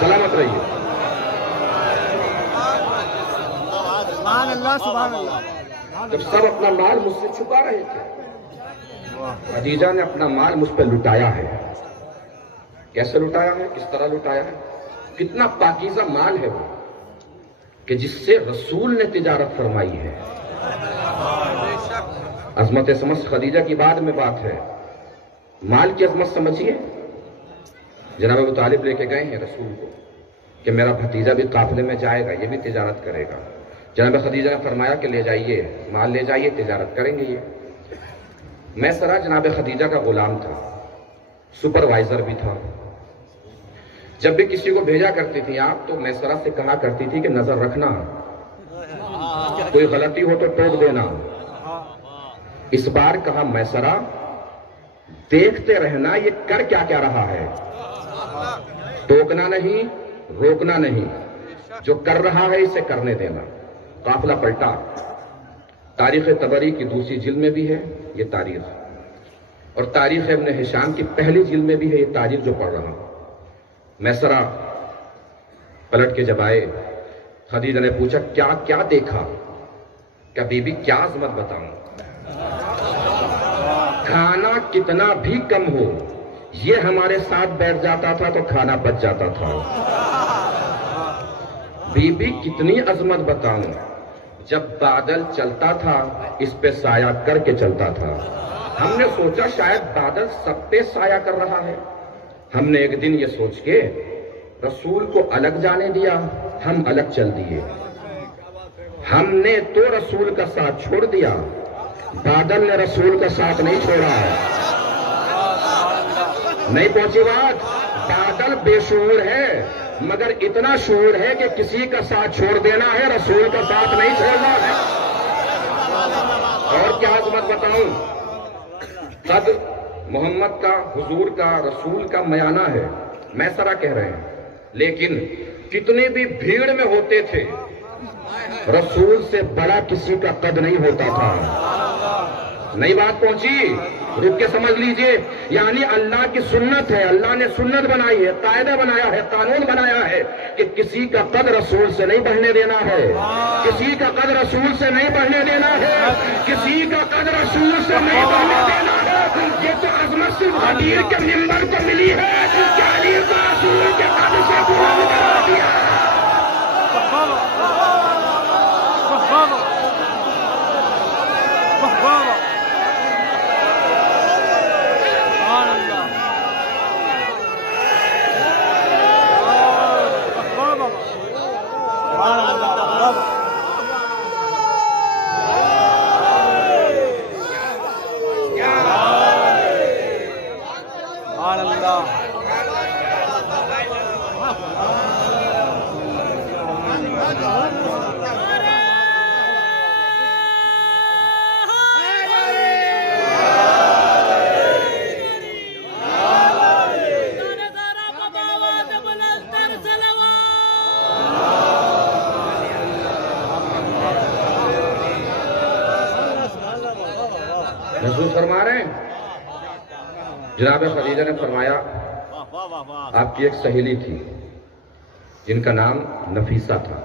سلامت رہیے. سبحان اللہ. جب سب اپنا مال مجھ سے چھپا رہے تھے خدیجہ نے اپنا مال مجھ پہ لٹایا ہے. کیسے لٹایا ہے, کس طرح لٹایا ہے؟ کتنا پاکیزہ مال ہے وہ کہ جس سے رسول نے تجارت فرمائی ہے. عظمت سمجھ خدیجہ کی بعد میں بات ہے, مال کی عظمت سمجھیے. جناب ابو طالب لے کے گئے ہیں رسول کو کہ میرا بھتیجا بھی قافلے میں جائے گا, یہ بھی تجارت کرے گا. جناب خدیجہ نے فرمایا کہ لے جائیے, مال لے جائیے, تجارت کریں گے. یہ میسرہ جناب خدیجہ کا غلام تھا, سپروائزر بھی تھا. جب بھی کسی کو بھیجا کرتی تھی آپ تو میسرہ سے کہا کرتی تھی کہ نظر رکھنا, کوئی غلطی ہو تو ٹوک دینا. اس بار کہا میسرہ دیکھتے رہنا یہ کر کیا کیا رہا ہے, ٹوکنا نہیں, روکنا نہیں, جو کر رہا ہے اسے کرنے دینا. قافلہ پلٹا. تاریخ طبری کی دوسری جلد میں بھی ہے یہ تاریخ, اور تاریخ ابن ہشام کی پہلی جلد میں بھی ہے یہ تاریخ جو پڑھ رہا ہوں. میسرہ پلٹ کے جب آئے خدیجہ نے پوچھا کیا کیا دیکھا؟ کہ بی بی کیا عظمت بتاؤں, کھانا کتنا بھی کم ہو یہ ہمارے ساتھ بیٹھ جاتا تھا تو کھانا بچ جاتا تھا. بی بی کتنی عظمت بتاؤں, جب بادل چلتا تھا اس پہ سایہ کر کے چلتا تھا. ہم نے سوچا شاید بادل سب پہ سایہ کر رہا ہے. ہم نے ایک دن یہ سوچ کے رسول کو الگ جانے دیا, ہم الگ چل دیے. ہم نے تو رسول کا ساتھ چھوڑ دیا، بادل نے رسول کا ساتھ نہیں چھوڑا۔ نہیں پہنچی بات؟ بادل بے شعور ہے مگر اتنا شعور ہے کہ کسی کا ساتھ چھوڑ دینا ہے، رسول کا ساتھ نہیں چھوڑنا ہے۔ اور کیا عظمت بتاؤں، قد محمد کا، حضور کا، رسول کا میانہ ہے، میسرہ کہہ رہے ہیں، لیکن کتنی بھی بھیڑ میں ہوتے تھے رسول سے بڑا کسی کا قد نہیں ہوتا تھا۔ نئی بات پہنچی؟ رک کے سمجھ لیجئے، یعنی اللہ کی سنت ہے، اللہ نے سنت بنائی ہے، قاعدہ بنایا ہے، قانون بنایا ہے کہ کسی کا قد رسول سے نہیں بڑھنے دینا ہے، کسی کا قد رسول سے نہیں بڑھنے دینا ہے، کسی کا قد رسول سے نہیں بڑھنے دینا ہے۔ یہ تو عظمت صرف غدیر کے منبر کو ملی ہے کہ علی کو رسول کے قد سے بلند کرا دیا۔ محسوس فرما رہے ہیں؟ جناب خدیجہ نے فرمایا آپ کی ایک سہیلی تھی جن کا نام نفیسہ تھا،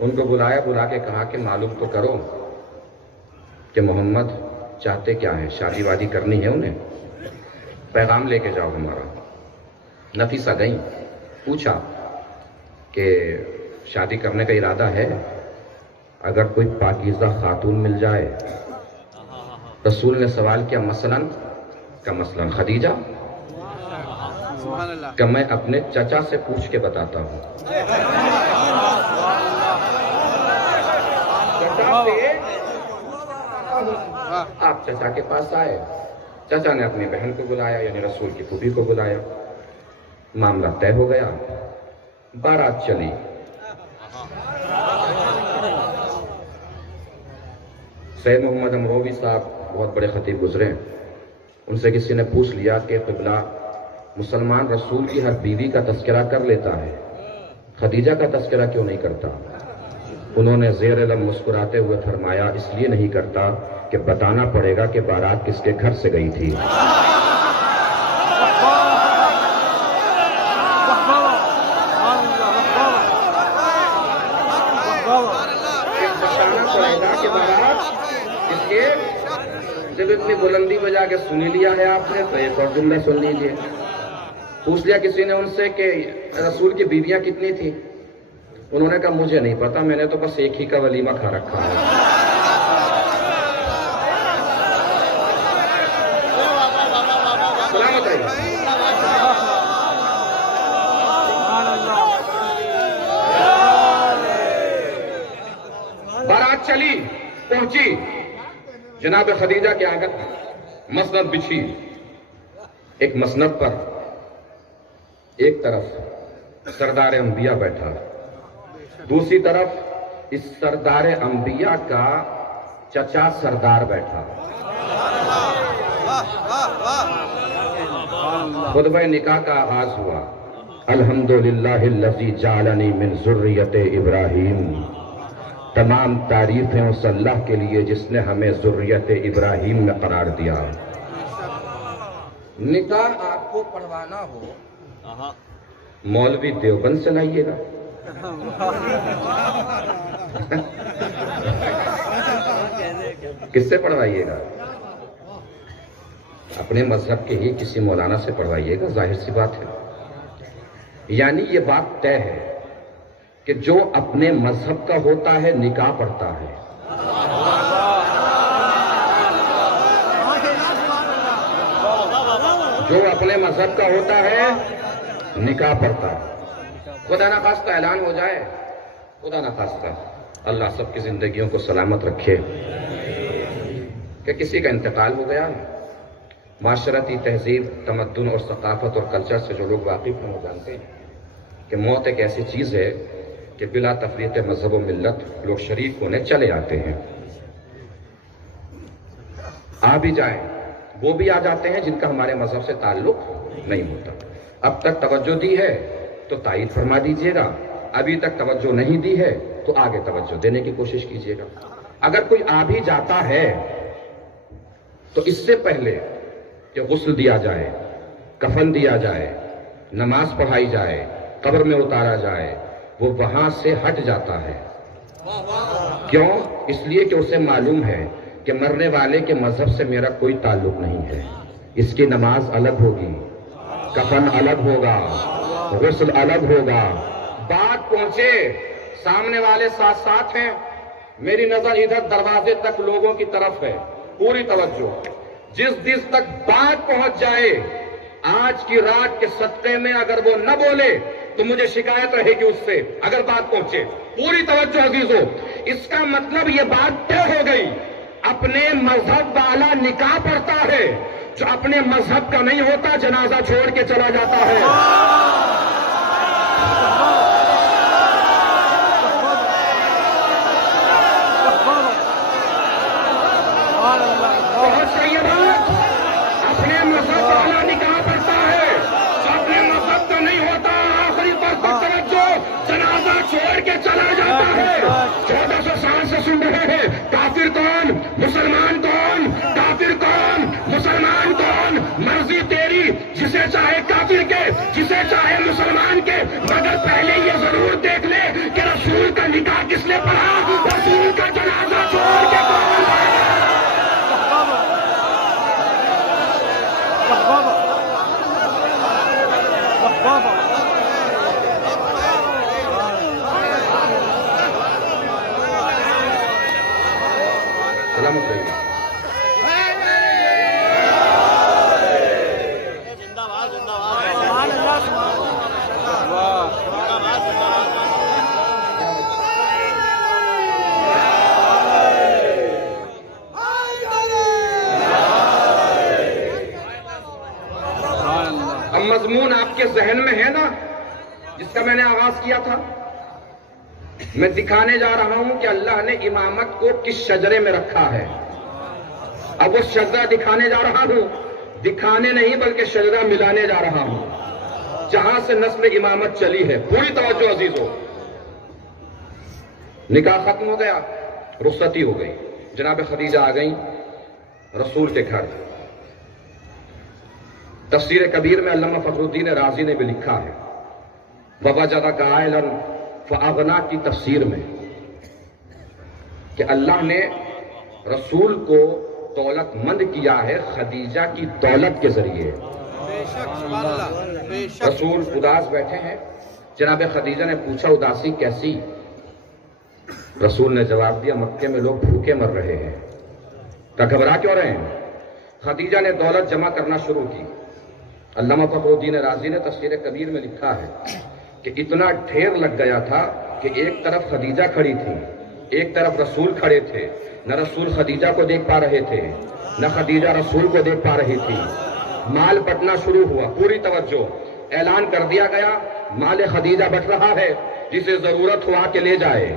ان کو بلایا، بلا کے کہا کہ معلوم تو کرو کہ محمد چاہتے کیا ہیں، شادی وادی کرنی ہے انہیں، پیغام لے کے جاؤ ہمارا۔ نفیسہ گئیں، پوچھا کہ شادی کرنے کا ارادہ ہے، اگر کوئی پاکیزہ خاتون مل جائے۔ رسول نے سوال کیا مثلاً خدیجہ؟ کہ میں اپنے چچا سے پوچھ کے بتاتا ہوں۔ آپ چچا کے پاس آئے، چچا نے اپنی بہن کو بلایا، یعنی رسول کی پھوپھی کو بلایا، معاملہ طے ہو گیا، بارات چلی۔ سید محمد امروی صاحب بہت بڑے خطیب گزرے، ان سے کسی نے پوچھ لیا کہ قبلہ مسلمان رسول کی ہر بیوی کا تذکرہ کر لیتا ہے، خدیجہ کا تذکرہ کیوں نہیں کرتا؟ انہوں نے زیر لب مسکراتے ہوئے فرمایا اس لیے نہیں کرتا کہ بتانا پڑے گا کہ بارات کس کے گھر سے گئی تھی۔ بتانا پڑے گا کہ بارات کس کے، جب اتنی بلندی بجا کے سنی لیا ہے آپ نے تو ایک اور جملہ سن لیجیے۔ پوچھ لیا کسی نے ان سے کہ رسول کی بیویاں کتنی تھیں؟ انہوں نے کہا مجھے نہیں پتا، میں نے تو بس ایک ہی کا ولیمہ کھا رکھا ہے۔ سلامت رہیے۔ بارات چلی، پہنچی، جناب خدیجہ کے آگے مسند بچھی، ایک مسند پر ایک طرف سردار انبیاء بیٹھا، دوسری طرف اس سردار انبیاء کا چچا سردار بیٹھا۔ خطبہ نکاح کا آغاز ہوا، الحمدللہ الذی جعلنی من ذریت ابراہیم، تمام تعریفیں اس اللہ کے لیے جس نے ہمیں ذریت ابراہیم میں قرار دیا۔ نکاح آپ کو پڑھوانا ہو مولوی دیوبند سے لائیے گا، کس سے پڑھوائیے گا؟ اپنے مذہب کے ہی کسی مولانا سے پڑھوائیے گا، ظاہر سی بات ہے۔ یعنی یہ بات طے ہے کہ جو اپنے مذہب کا ہوتا ہے نکاح پڑھتا ہے، جو اپنے مذہب کا ہوتا ہے نکاح پڑھتا ہے۔ خدا نخواستہ اعلان ہو جائے، خدا نخواستہ اللہ سب کی زندگیوں کو سلامت رکھے. کہ کسی کا انتقال ہو گیا، معاشرتی تہذیب، تمدن اور ثقافت اور کلچر سے جو لوگ واقف ہیں وہ جانتے ہیں کہ موت ایک ایسی چیز ہے کہ بلا تفریق مذہب و ملت لوگ شریک ہونے چلے آتے ہیں. آ بھی جائیں، وہ بھی آ جاتے ہیں جن کا ہمارے مذہب سے تعلق نہیں ہوتا. اب تک توجہ دی ہے تو تائید فرما دیجئے گا، ابھی تک توجہ نہیں دی ہے تو آگے توجہ دینے کی کوشش کیجئے گا. اگر کوئی آ بھی جاتا ہے تو اس سے پہلے کہ غسل دیا جائے، کفن دیا جائے، نماز پڑھائی جائے، قبر میں اتارا جائے، وہ وہاں سے ہٹ جاتا ہے. کیوں؟ اس لیے کہ اسے معلوم ہے کہ مرنے والے کے مذہب سے میرا کوئی تعلق نہیں ہے. اس کی نماز الگ ہوگی، کفن الگ ہوگا، غسل الگ ہوگا. بات پہنچے، سامنے والے ساتھ ساتھ ہیں، میری نظر ادھر دروازے تک لوگوں کی طرف ہے، پوری توجہ. جس تک بات پہنچ جائے، آج کی رات کے صدقے میں اگر وہ نہ بولے تو مجھے شکایت رہے گی اس سے. اگر بات پہنچے، پوری توجہ عزیزو. اس کا مطلب یہ بات طے ہو گئی، اپنے مذہب والا نکاح پڑھتا ہے، جو اپنے مذہب کا نہیں ہوتا جنازہ چھوڑ کے چلا جاتا ہے. بہت صحیح بات. اپنے مذہب والا نکاح پڑھتا ہے، جو اپنے مذہب کا نہیں ہوتا آخری پر توجہ جنازہ چھوڑ کے چلا جاتا ہے. 1400 سال سے سن رہے ہیں، کافر کون، مسلمان کون، کافر کون، مسلمان کون. مرضی تیری، جسے چاہے کافر کے، جسے چاہے مسلمان کے، مگر پہلے یہ ضرور دیکھ لے کہ رسول کا نکاح کس نے پڑھا، رسول کا جنازہ چھوڑ کے کون پڑھا. سلامت رہیے. اب مضمون آپ کے ذہن میں ہے نا، جس کا میں نے آغاز کیا تھا. میں دکھانے جا رہا ہوں کہ اللہ نے امامت کو کس شجرے میں رکھا ہے. اب وہ شجرہ دکھانے جا رہا ہوں، دکھانے نہیں بلکہ شجرہ ملانے جا رہا ہوں جہاں سے نسل امامت چلی ہے. پوری توجہ عزیزو. نکاح ختم ہو گیا، رخصتی ہو گئی، جناب خدیجہ آ گئیں رسول کے گھر. تفسیر کبیر میں علامہ فخر الدین رازی نے بھی لکھا ہے، وَوَجَدَكَ عَائِلًا فَأَغْنَا کی تفسیر میں، کہ اللہ نے رسول کو دولت مند کیا ہے خدیجہ کی دولت کے ذریعے. رسول اداس بیٹھے ہیں، جناب خدیجہ نے پوچھا اداسی کیسی؟ رسول نے جواب دیا مکے میں لوگ بھوکے مر رہے ہیں. کیا گھبرا کیوں رہے ہیں؟ خدیجہ نے دولت جمع کرنا شروع کی. علامہ فخر الدین رازی نے تفسیر کبیر میں لکھا ہے کہ اتنا ڈھیر لگ گیا تھا کہ ایک طرف خدیجہ کھڑی تھی، ایک طرف رسول کھڑے تھے. نہ رسول خدیجہ کو دیکھ پا رہے تھے، نہ خدیجہ رسول کو دیکھ پا رہی تھی. مال بٹنا شروع ہوا. پوری توجہ. اعلان کر دیا گیا مال خدیجہ بٹ رہا ہے، جسے ضرورت ہوا کہ لے جائے.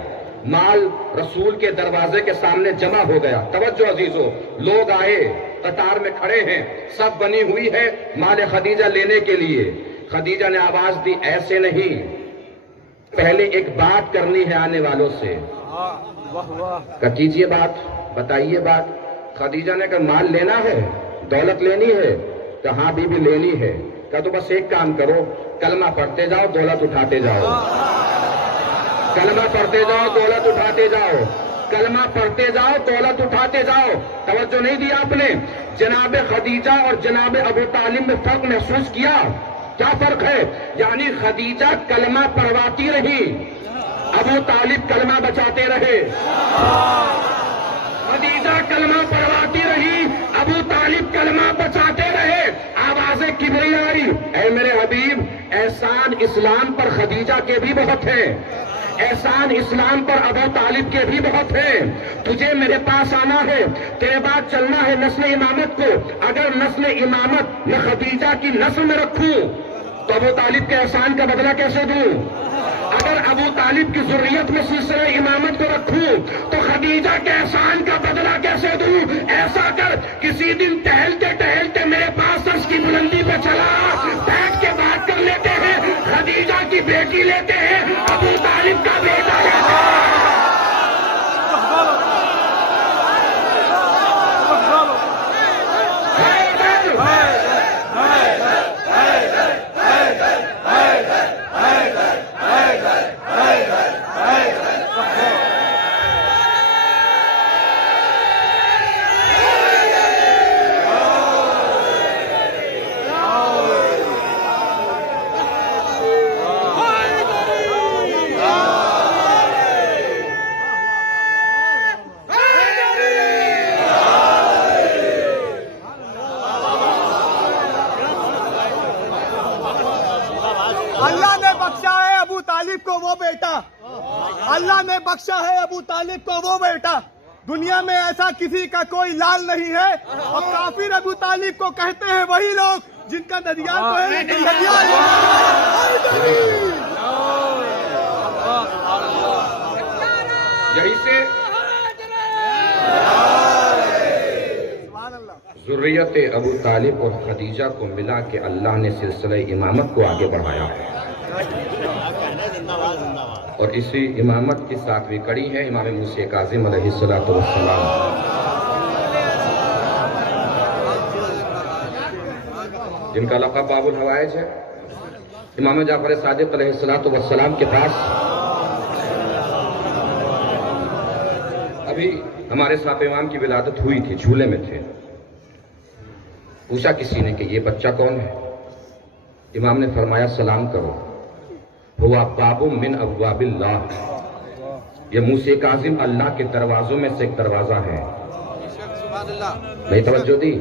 مال رسول کے دروازے کے سامنے جمع ہو گیا. توجہ عزیزو. لوگ آئے، قطار میں کھڑے ہیں، سب بنی ہوئی ہے مال خدیجہ لینے کے لیے. خدیجہ نے آواز دی ایسے نہیں، پہلے ایک بات کرنی ہے آنے والوں سے. کیجیے بات، بتائیے بات. خدیجہ نے کہا مال لینا ہے، دولت لینی ہے؟ کہا ہاں بی بی لینی ہے. کہا تو بس ایک کام کرو، کلمہ پڑھتے جاؤ دولت اٹھاتے جاؤ. کلمہ پڑھتے جاؤ دولت اٹھاتے جاؤ. کلمہ پڑھتے جاؤ دولت اٹھاتے جاؤ. توجہ نہیں دی آپ نے؟ جناب خدیجہ اور جناب ابو طالب میں فرق محسوس کیا؟ کیا فرق ہے؟ یعنی خدیجہ کلمہ پڑھواتی رہی، ابو طالب کلمہ بچاتے رہے. خدیجہ کلمہ پڑھواتی رہی، ابو طالب کلمہ بچاتے رہے. آوازیں کبریائی. اے میرے حبیب، احسان اسلام پر خدیجہ کے بھی بہت ہیں. احسان اسلام پر ابو طالب کے بھی بہت ہیں. تجھے میرے پاس آنا ہے، تیرے بعد چلنا ہے نسل امامت کو. اگر نسل امامت میں خدیجہ کی نسل میں رکھوں تو ابو طالب کے احسان کا بدلہ کیسے دوں؟ اگر ابو طالب کی ذریت میں سلسلہ امامت کو رکھوں تو خدیجہ کے احسان کا بدلہ کیسے دوں؟ ایسا کر، کسی دن ٹہلتے ٹہلتے میرے پاس عرش کی بلندی پہ چلا، بیٹھ کے بات کر لیتے ہیں، خدیجہ کی بیٹی لیتے ہیں، ابو طالب کا بیٹا لیتے ہیں. اللہ نے بخشا ہے ابو طالب کو وہ بیٹا، اللہ نے بخشا ہے ابو طالب کو وہ بیٹا. دنیا میں ایسا کسی کا کوئی لال نہیں ہے. اور کافر ابو طالب کو کہتے ہیں وہی لوگ جن کا دریا تو ہے یہی سے ذریت ابو طالب اور خدیجہ کو ملا کے اللہ نے سلسلہ امامت کو آگے بڑھایا ہے. اور اسی امامت کی 7ویں کڑی ہے امام موسیٰ کاظم علیہ السلام، جن کا لقب باب الحوائج ہے. امام جعفر صادق علیہ السلام کے پاس ابھی ہمارے صاحب امام کی ولادت ہوئی تھی، جھولے میں تھے. پوچھا کسی نے کہ یہ بچہ کون ہے؟ امام نے فرمایا سلام کرو، ہوا باب من ابواب اللہ، یہ موسیٰ کاظم اللہ کے دروازوں میں سے ایک دروازہ ہے. نہیں توجہ دی؟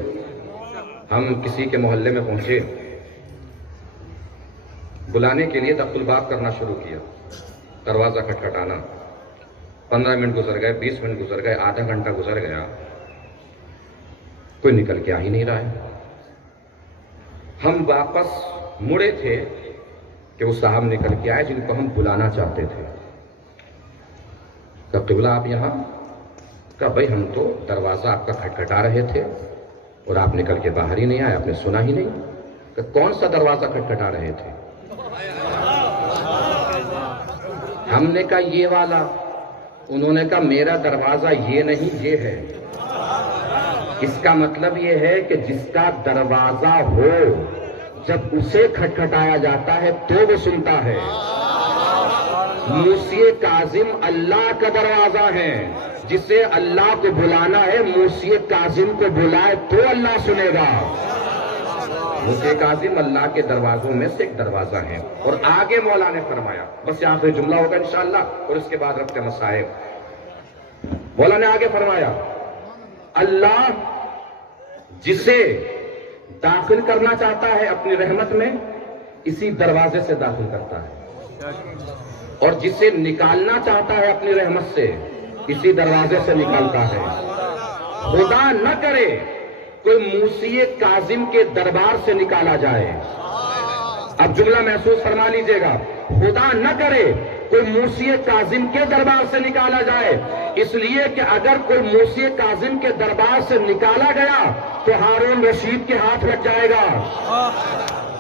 ہم کسی کے محلے میں پہنچے، بلانے کے لیے دخل الباب کرنا شروع کیا، دروازہ کھٹکھٹانا. 15 منٹ گزر گئے، 20 منٹ گزر گئے، آدھا گھنٹہ گزر گیا، کوئی نکل کے آ ہی نہیں رہا ہے. ہم واپس مڑے تھے کہ وہ صاحب نکل کے آئے جن کو ہم بلانا چاہتے تھے. کہا قبلہ آپ یہاں؟ کہا بھائی ہم تو دروازہ آپ کا کھٹکھٹا رہے تھے اور آپ نکل کے باہر ہی نہیں آئے، آپ نے سنا ہی نہیں. کہ کون سا دروازہ کھٹکھٹا رہے تھے؟ ہم نے کہا یہ والا. انہوں نے کہا میرا دروازہ یہ نہیں، یہ ہے. اس کا مطلب یہ ہے کہ جس کا دروازہ ہو جب اسے کھٹکھٹایا جاتا ہے تو وہ سنتا ہے. موسیٰ کاظم اللہ کا دروازہ ہے، جسے اللہ کو بلانا ہے موسیٰ کاظم کو بلائے تو اللہ سنے گا. موسیٰ کاظم اللہ کے دروازوں میں سے ایک دروازہ ہے. اور آگے مولا نے فرمایا، بس یہ آخری جملہ ہوگا انشاءاللہ اور اس کے بعد رکھتے مسائل. مولا نے آگے فرمایا اللہ جسے داخل کرنا چاہتا ہے اپنی رحمت میں اسی دروازے سے داخل کرتا ہے، اور جسے نکالنا چاہتا ہے اپنی رحمت سے اسی دروازے سے نکالتا ہے. خدا نہ کرے کوئی موسیٰ کاظم کے دربار سے نکالا جائے. اب جملہ محسوس فرما لیجئے گا، خدا نہ کرے کوئی موسیٰ کاظم کے دربار سے نکالا جائے. اس لیے کہ اگر کوئی موسیٰ کاظم کے دربار سے نکالا گیا تو ہارون رشید کے ہاتھ لگ جائے گا.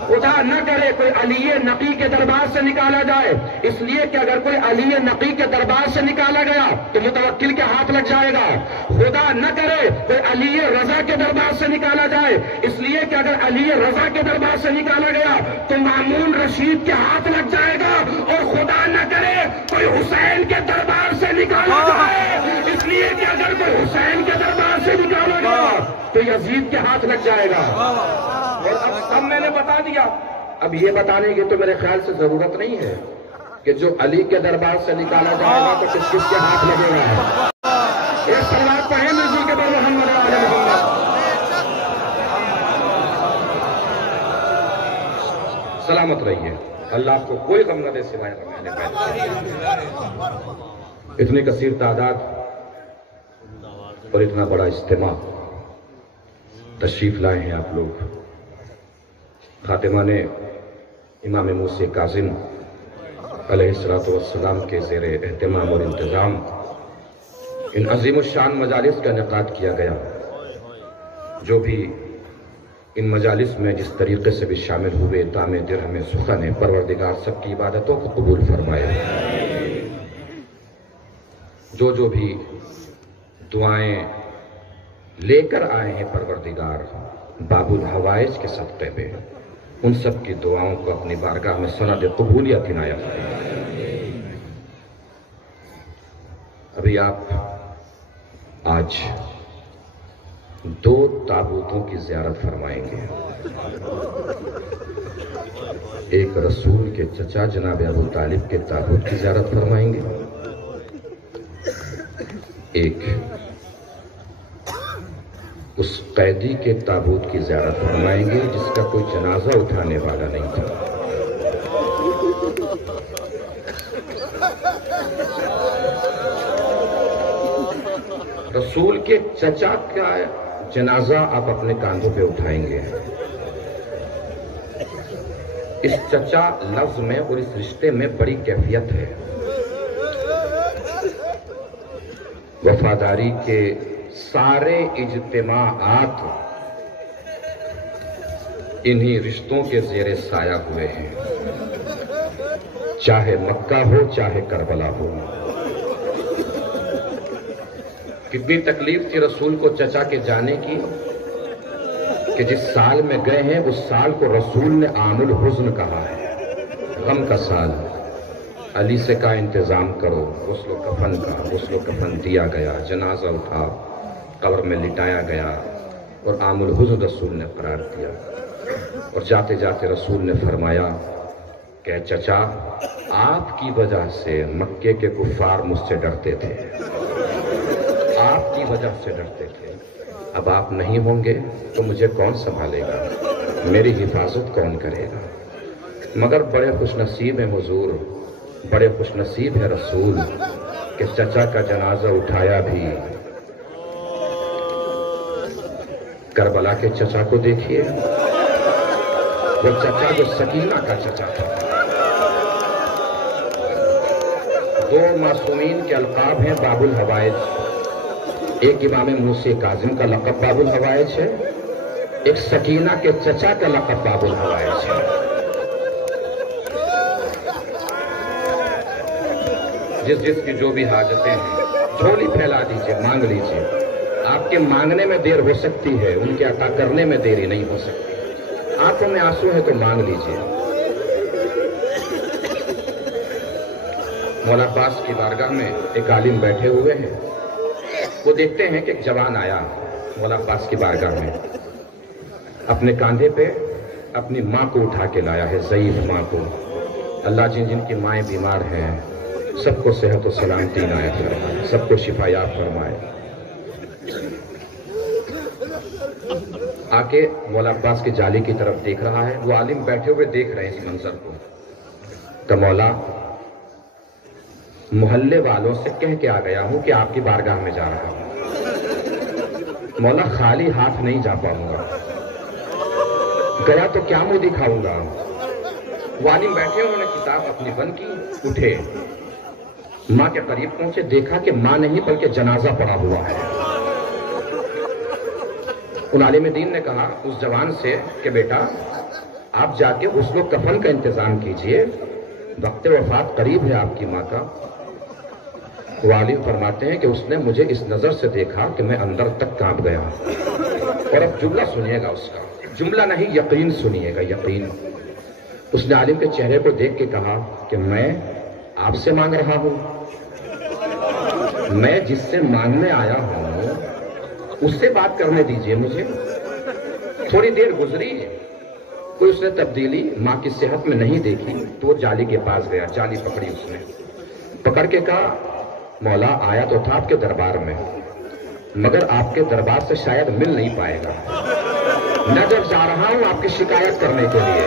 خدا نہ کرے کوئی علی نقی کے دربار سے نکالا جائے، اس لیے کہ اگر کوئی علی نقی کے دربار سے نکالا گیا تو متوکل کے ہاتھ لگ جائے گا. خدا نہ کرے کوئی علی رضا کے دربار سے نکالا جائے، اس لیے کہ اگر علی رضا کے دربار سے نکالا گیا تو مامون رشید کے ہاتھ لگ جائے گا. اور خدا نہ کرے کوئی حسین کے دربار سے نکالا جائے، اس لیے کہ اگر کوئی حسین کے دربار سے نکالا گیا تو یزید کے ہاتھ لگ جائے گا. اب سب میں نے بتا دیا. اب یہ بتانے کی تو میرے خیال سے ضرورت نہیں ہے کہ جو علی کے دربار سے نکالا جائے گا تو کس کس کے ہاتھ لگے گا. ایک صلوات پڑھیں نبی کے بعد محمد علی محمد. سلامت رہیے. اللہ آپ کو کوئی غم نہ دے سوائے غم اہل بیت۔ اتنی کثیر تعداد اور اتنا بڑا اجتماع تشریف لائے ہیں آپ لوگ۔ خاتمہ نے امام موسی کاظم علیہ السلام کے زیر اہتمام اور انتظام ان عظیم الشان مجالس کا انعقاد کیا گیا۔ جو بھی ان مجالس میں جس طریقے سے بھی شامل ہوئے، تام درہم سخن پروردگار سب کی عبادتوں کو قبول فرمائے۔ جو بھی دعائیں لے کر آئے ہیں پروردگار باب الحوائج کے صدقے پہ، ان سب کی دعاؤں کو اپنی بارگاہ میں سند قبولیت عنایت فرمائے۔ ابھی آپ آج 2 تابوتوں کی زیارت فرمائیں گے۔ ایک رسول کے چچا جناب ابو طالب کے تابوت کی زیارت فرمائیں گے، ایک اس قیدی کے تابوت کی زیارت فرمائیں گے جس کا کوئی جنازہ اٹھانے والا نہیں تھا۔ رسول کے چچا کا جنازہ آپ اپنے کاندھوں پہ اٹھائیں گے۔ اس چچا لفظ میں اور اس رشتے میں بڑی کیفیت ہے۔ وفاداری کے سارے اجتماعات انہی رشتوں کے زیر سایہ ہوئے ہیں، چاہے مکہ ہو چاہے کربلا ہو۔ کتنی تکلیف تھی رسول کو چچا کے جانے کی کہ جس سال میں گئے ہیں اس سال کو رسول نے عام الحزن کہا ہے، غم کا سال۔ علی سے کہا انتظام کرو، غسل و کفن کا، غسل و کفن دیا گیا، جنازہ اٹھا، قبر میں لٹایا گیا اور عام الحزن رسول نے قرار دیا۔ اور جاتے جاتے رسول نے فرمایا کہ چچا آپ کی وجہ سے مکے کے کفار مجھ سے ڈرتے تھے، آپ کی وجہ سے ڈرتے تھے، اب آپ نہیں ہوں گے تو مجھے کون سنبھالے گا، میری حفاظت کون کرے گا۔ مگر بڑے خوش نصیب ہیں حضور، بڑے خوش نصیب ہے رسول کہ چچا کا جنازہ اٹھایا بھی۔ کربلا کے چچا کو دیکھیے، وہ چچا جو سکینہ کا چچا تھا۔ 2 معصومین کے القاب ہیں باب الحوائج، ایک امام موسی کاظم کا لقب باب الحوائج ہے، ایک سکینہ کے چچا کا لقب باب الحوائج ہے۔ جس کی جو بھی حاجتیں ہیں جھولی پھیلا دیجئے، مانگ لیجئے۔ آپ کے مانگنے میں دیر ہو سکتی ہے، ان کے عطا کرنے میں دیری نہیں ہو سکتی۔ آنکھوں میں آنسو ہے تو مانگ لیجئے۔ مولا عباس کی بارگاہ میں ایک عالم بیٹھے ہوئے ہیں، وہ دیکھتے ہیں کہ ایک جوان آیا مولا عباس کی بارگاہ میں، اپنے کاندھے پہ اپنی ماں کو اٹھا کے لایا ہے، ضعیف ماں کو۔ اللہ جن کی مائیں بیمار ہیں سب کو صحت و سلامتی عنایت فرمائے، سب کو شفا یاب فرمائے۔ آ کے مولا عباس کے جالی کی طرف دیکھ رہا ہے، وہ عالم بیٹھے ہوئے دیکھ رہے ہیں اس منظر کو۔ تو مولا محلے والوں سے کہہ کے آ گیا ہوں کہ آپ کی بارگاہ میں جا رہا ہوں، مولا خالی ہاتھ نہیں جا پاؤں گا، گیا تو کیا منہ دکھاؤں گا۔ وہ عالم بیٹھے، انہوں نے کتاب اپنی بند کی، اٹھے، ماں کے قریب پہنچے، دیکھا کہ ماں نہیں بلکہ جنازہ پڑا ہوا ہے۔ ان عالم دین نے کہا اس جوان سے کہ بیٹا آپ جا کے غسل و کفن کا انتظام کیجئے، وقت وفات قریب ہے آپ کی ماں کا۔ وہ عالم فرماتے ہیں کہ اس نے مجھے اس نظر سے دیکھا کہ میں اندر تک کانپ گیا۔ اور اب جملہ سنیے گا اس کا، جملہ نہیں یقین سنیے گا، یقین۔ اس نے عالم کے چہرے کو دیکھ کے کہا کہ میں آپ سے مانگ رہا ہوں، میں جس سے مانگنے آیا ہوں اس سے بات کرنے دیجئے مجھے۔ تھوڑی دیر گزری، کوئی اس نے تبدیلی ماں کی صحت میں نہیں دیکھی، تو وہ جالی کے پاس گیا، جالی پکڑی اس نے، پکڑ کے کہا مولا آیا تو تھا آپ کے دربار میں، مگر آپ کے دربار سے شاید مل نہیں پائے گا، میں جب جا رہا ہوں آپ کی شکایت کرنے کے لیے،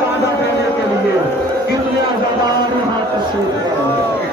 سادہ دینے کے لیے کتنے عزادار یہاں تشریف لائے۔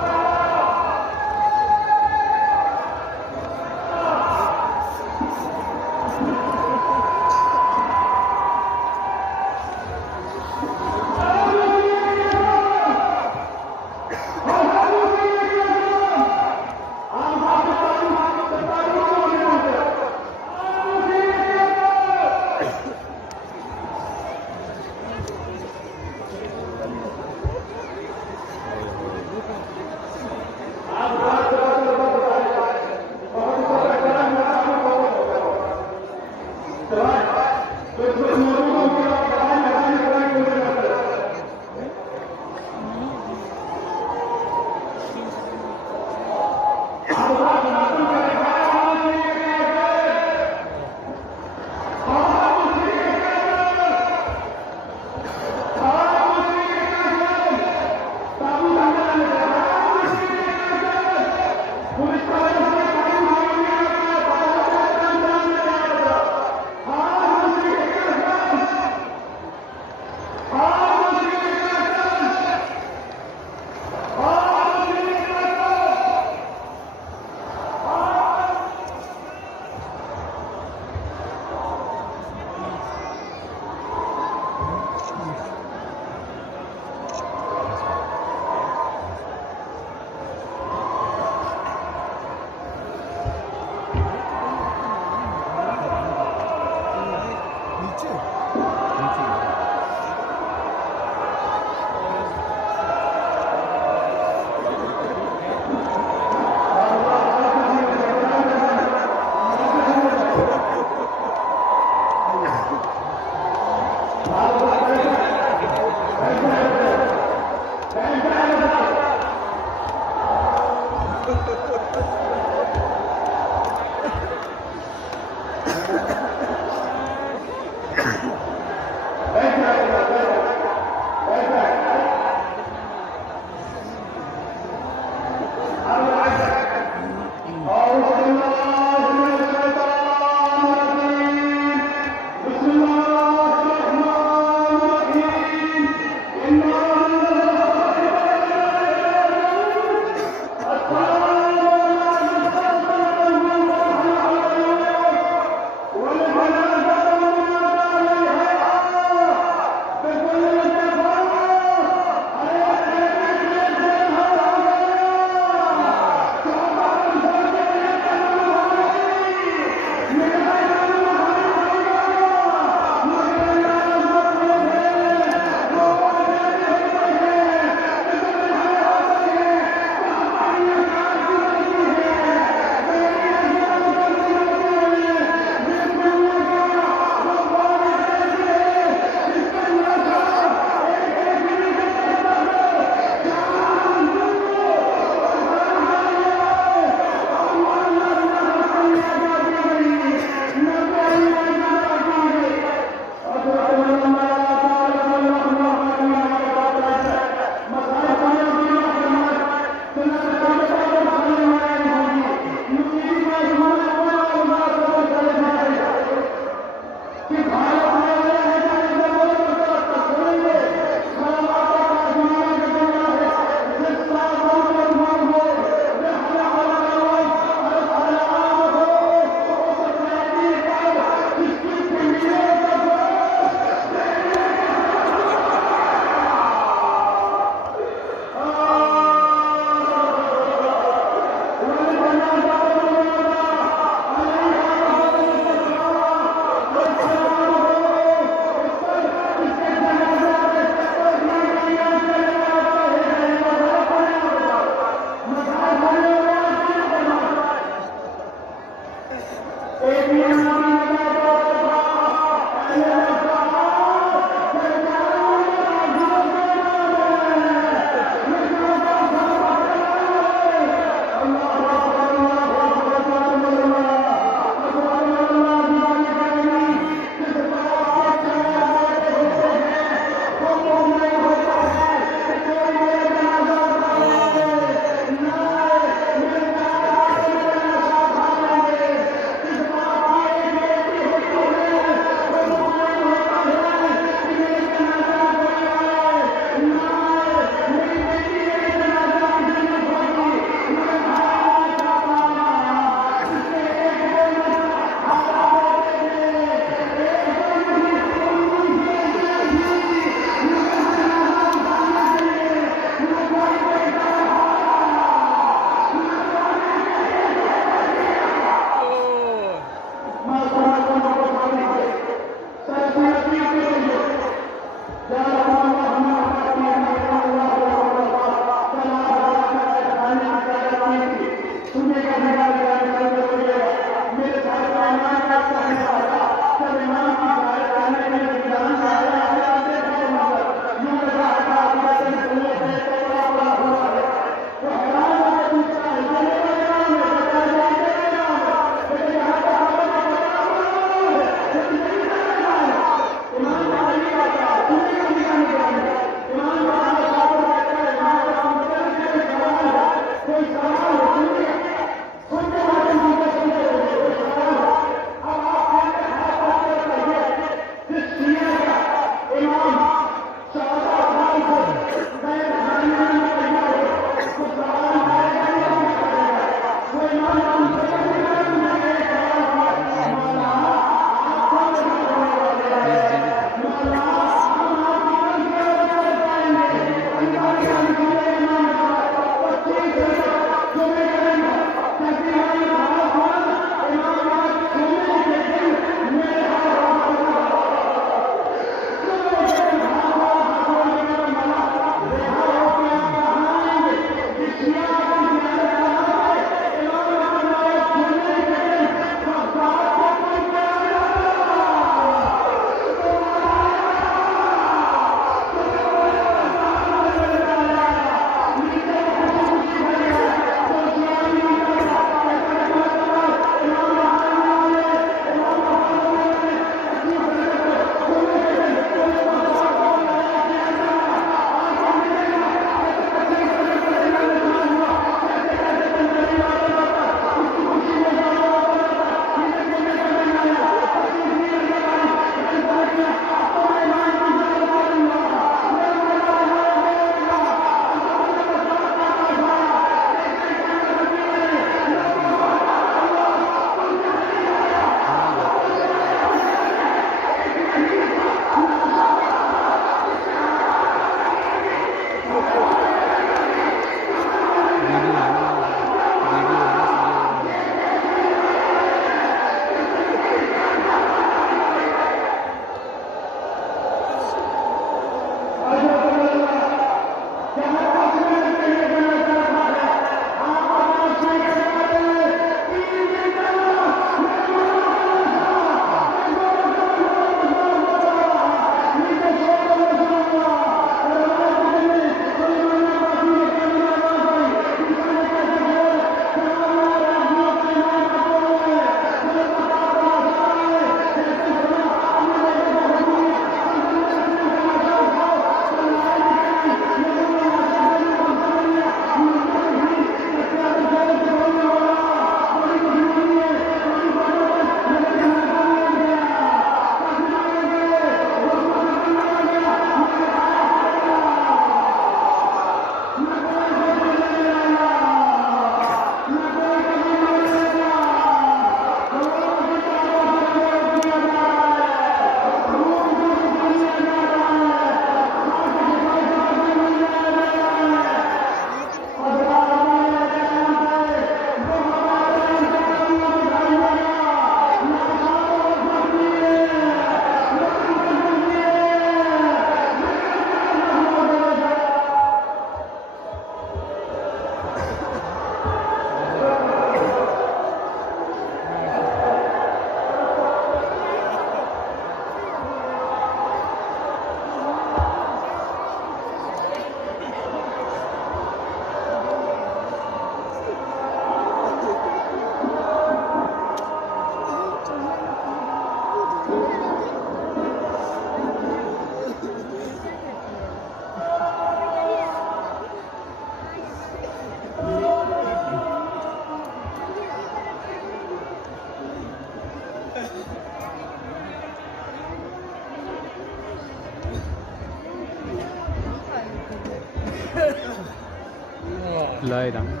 لا إله إلا الله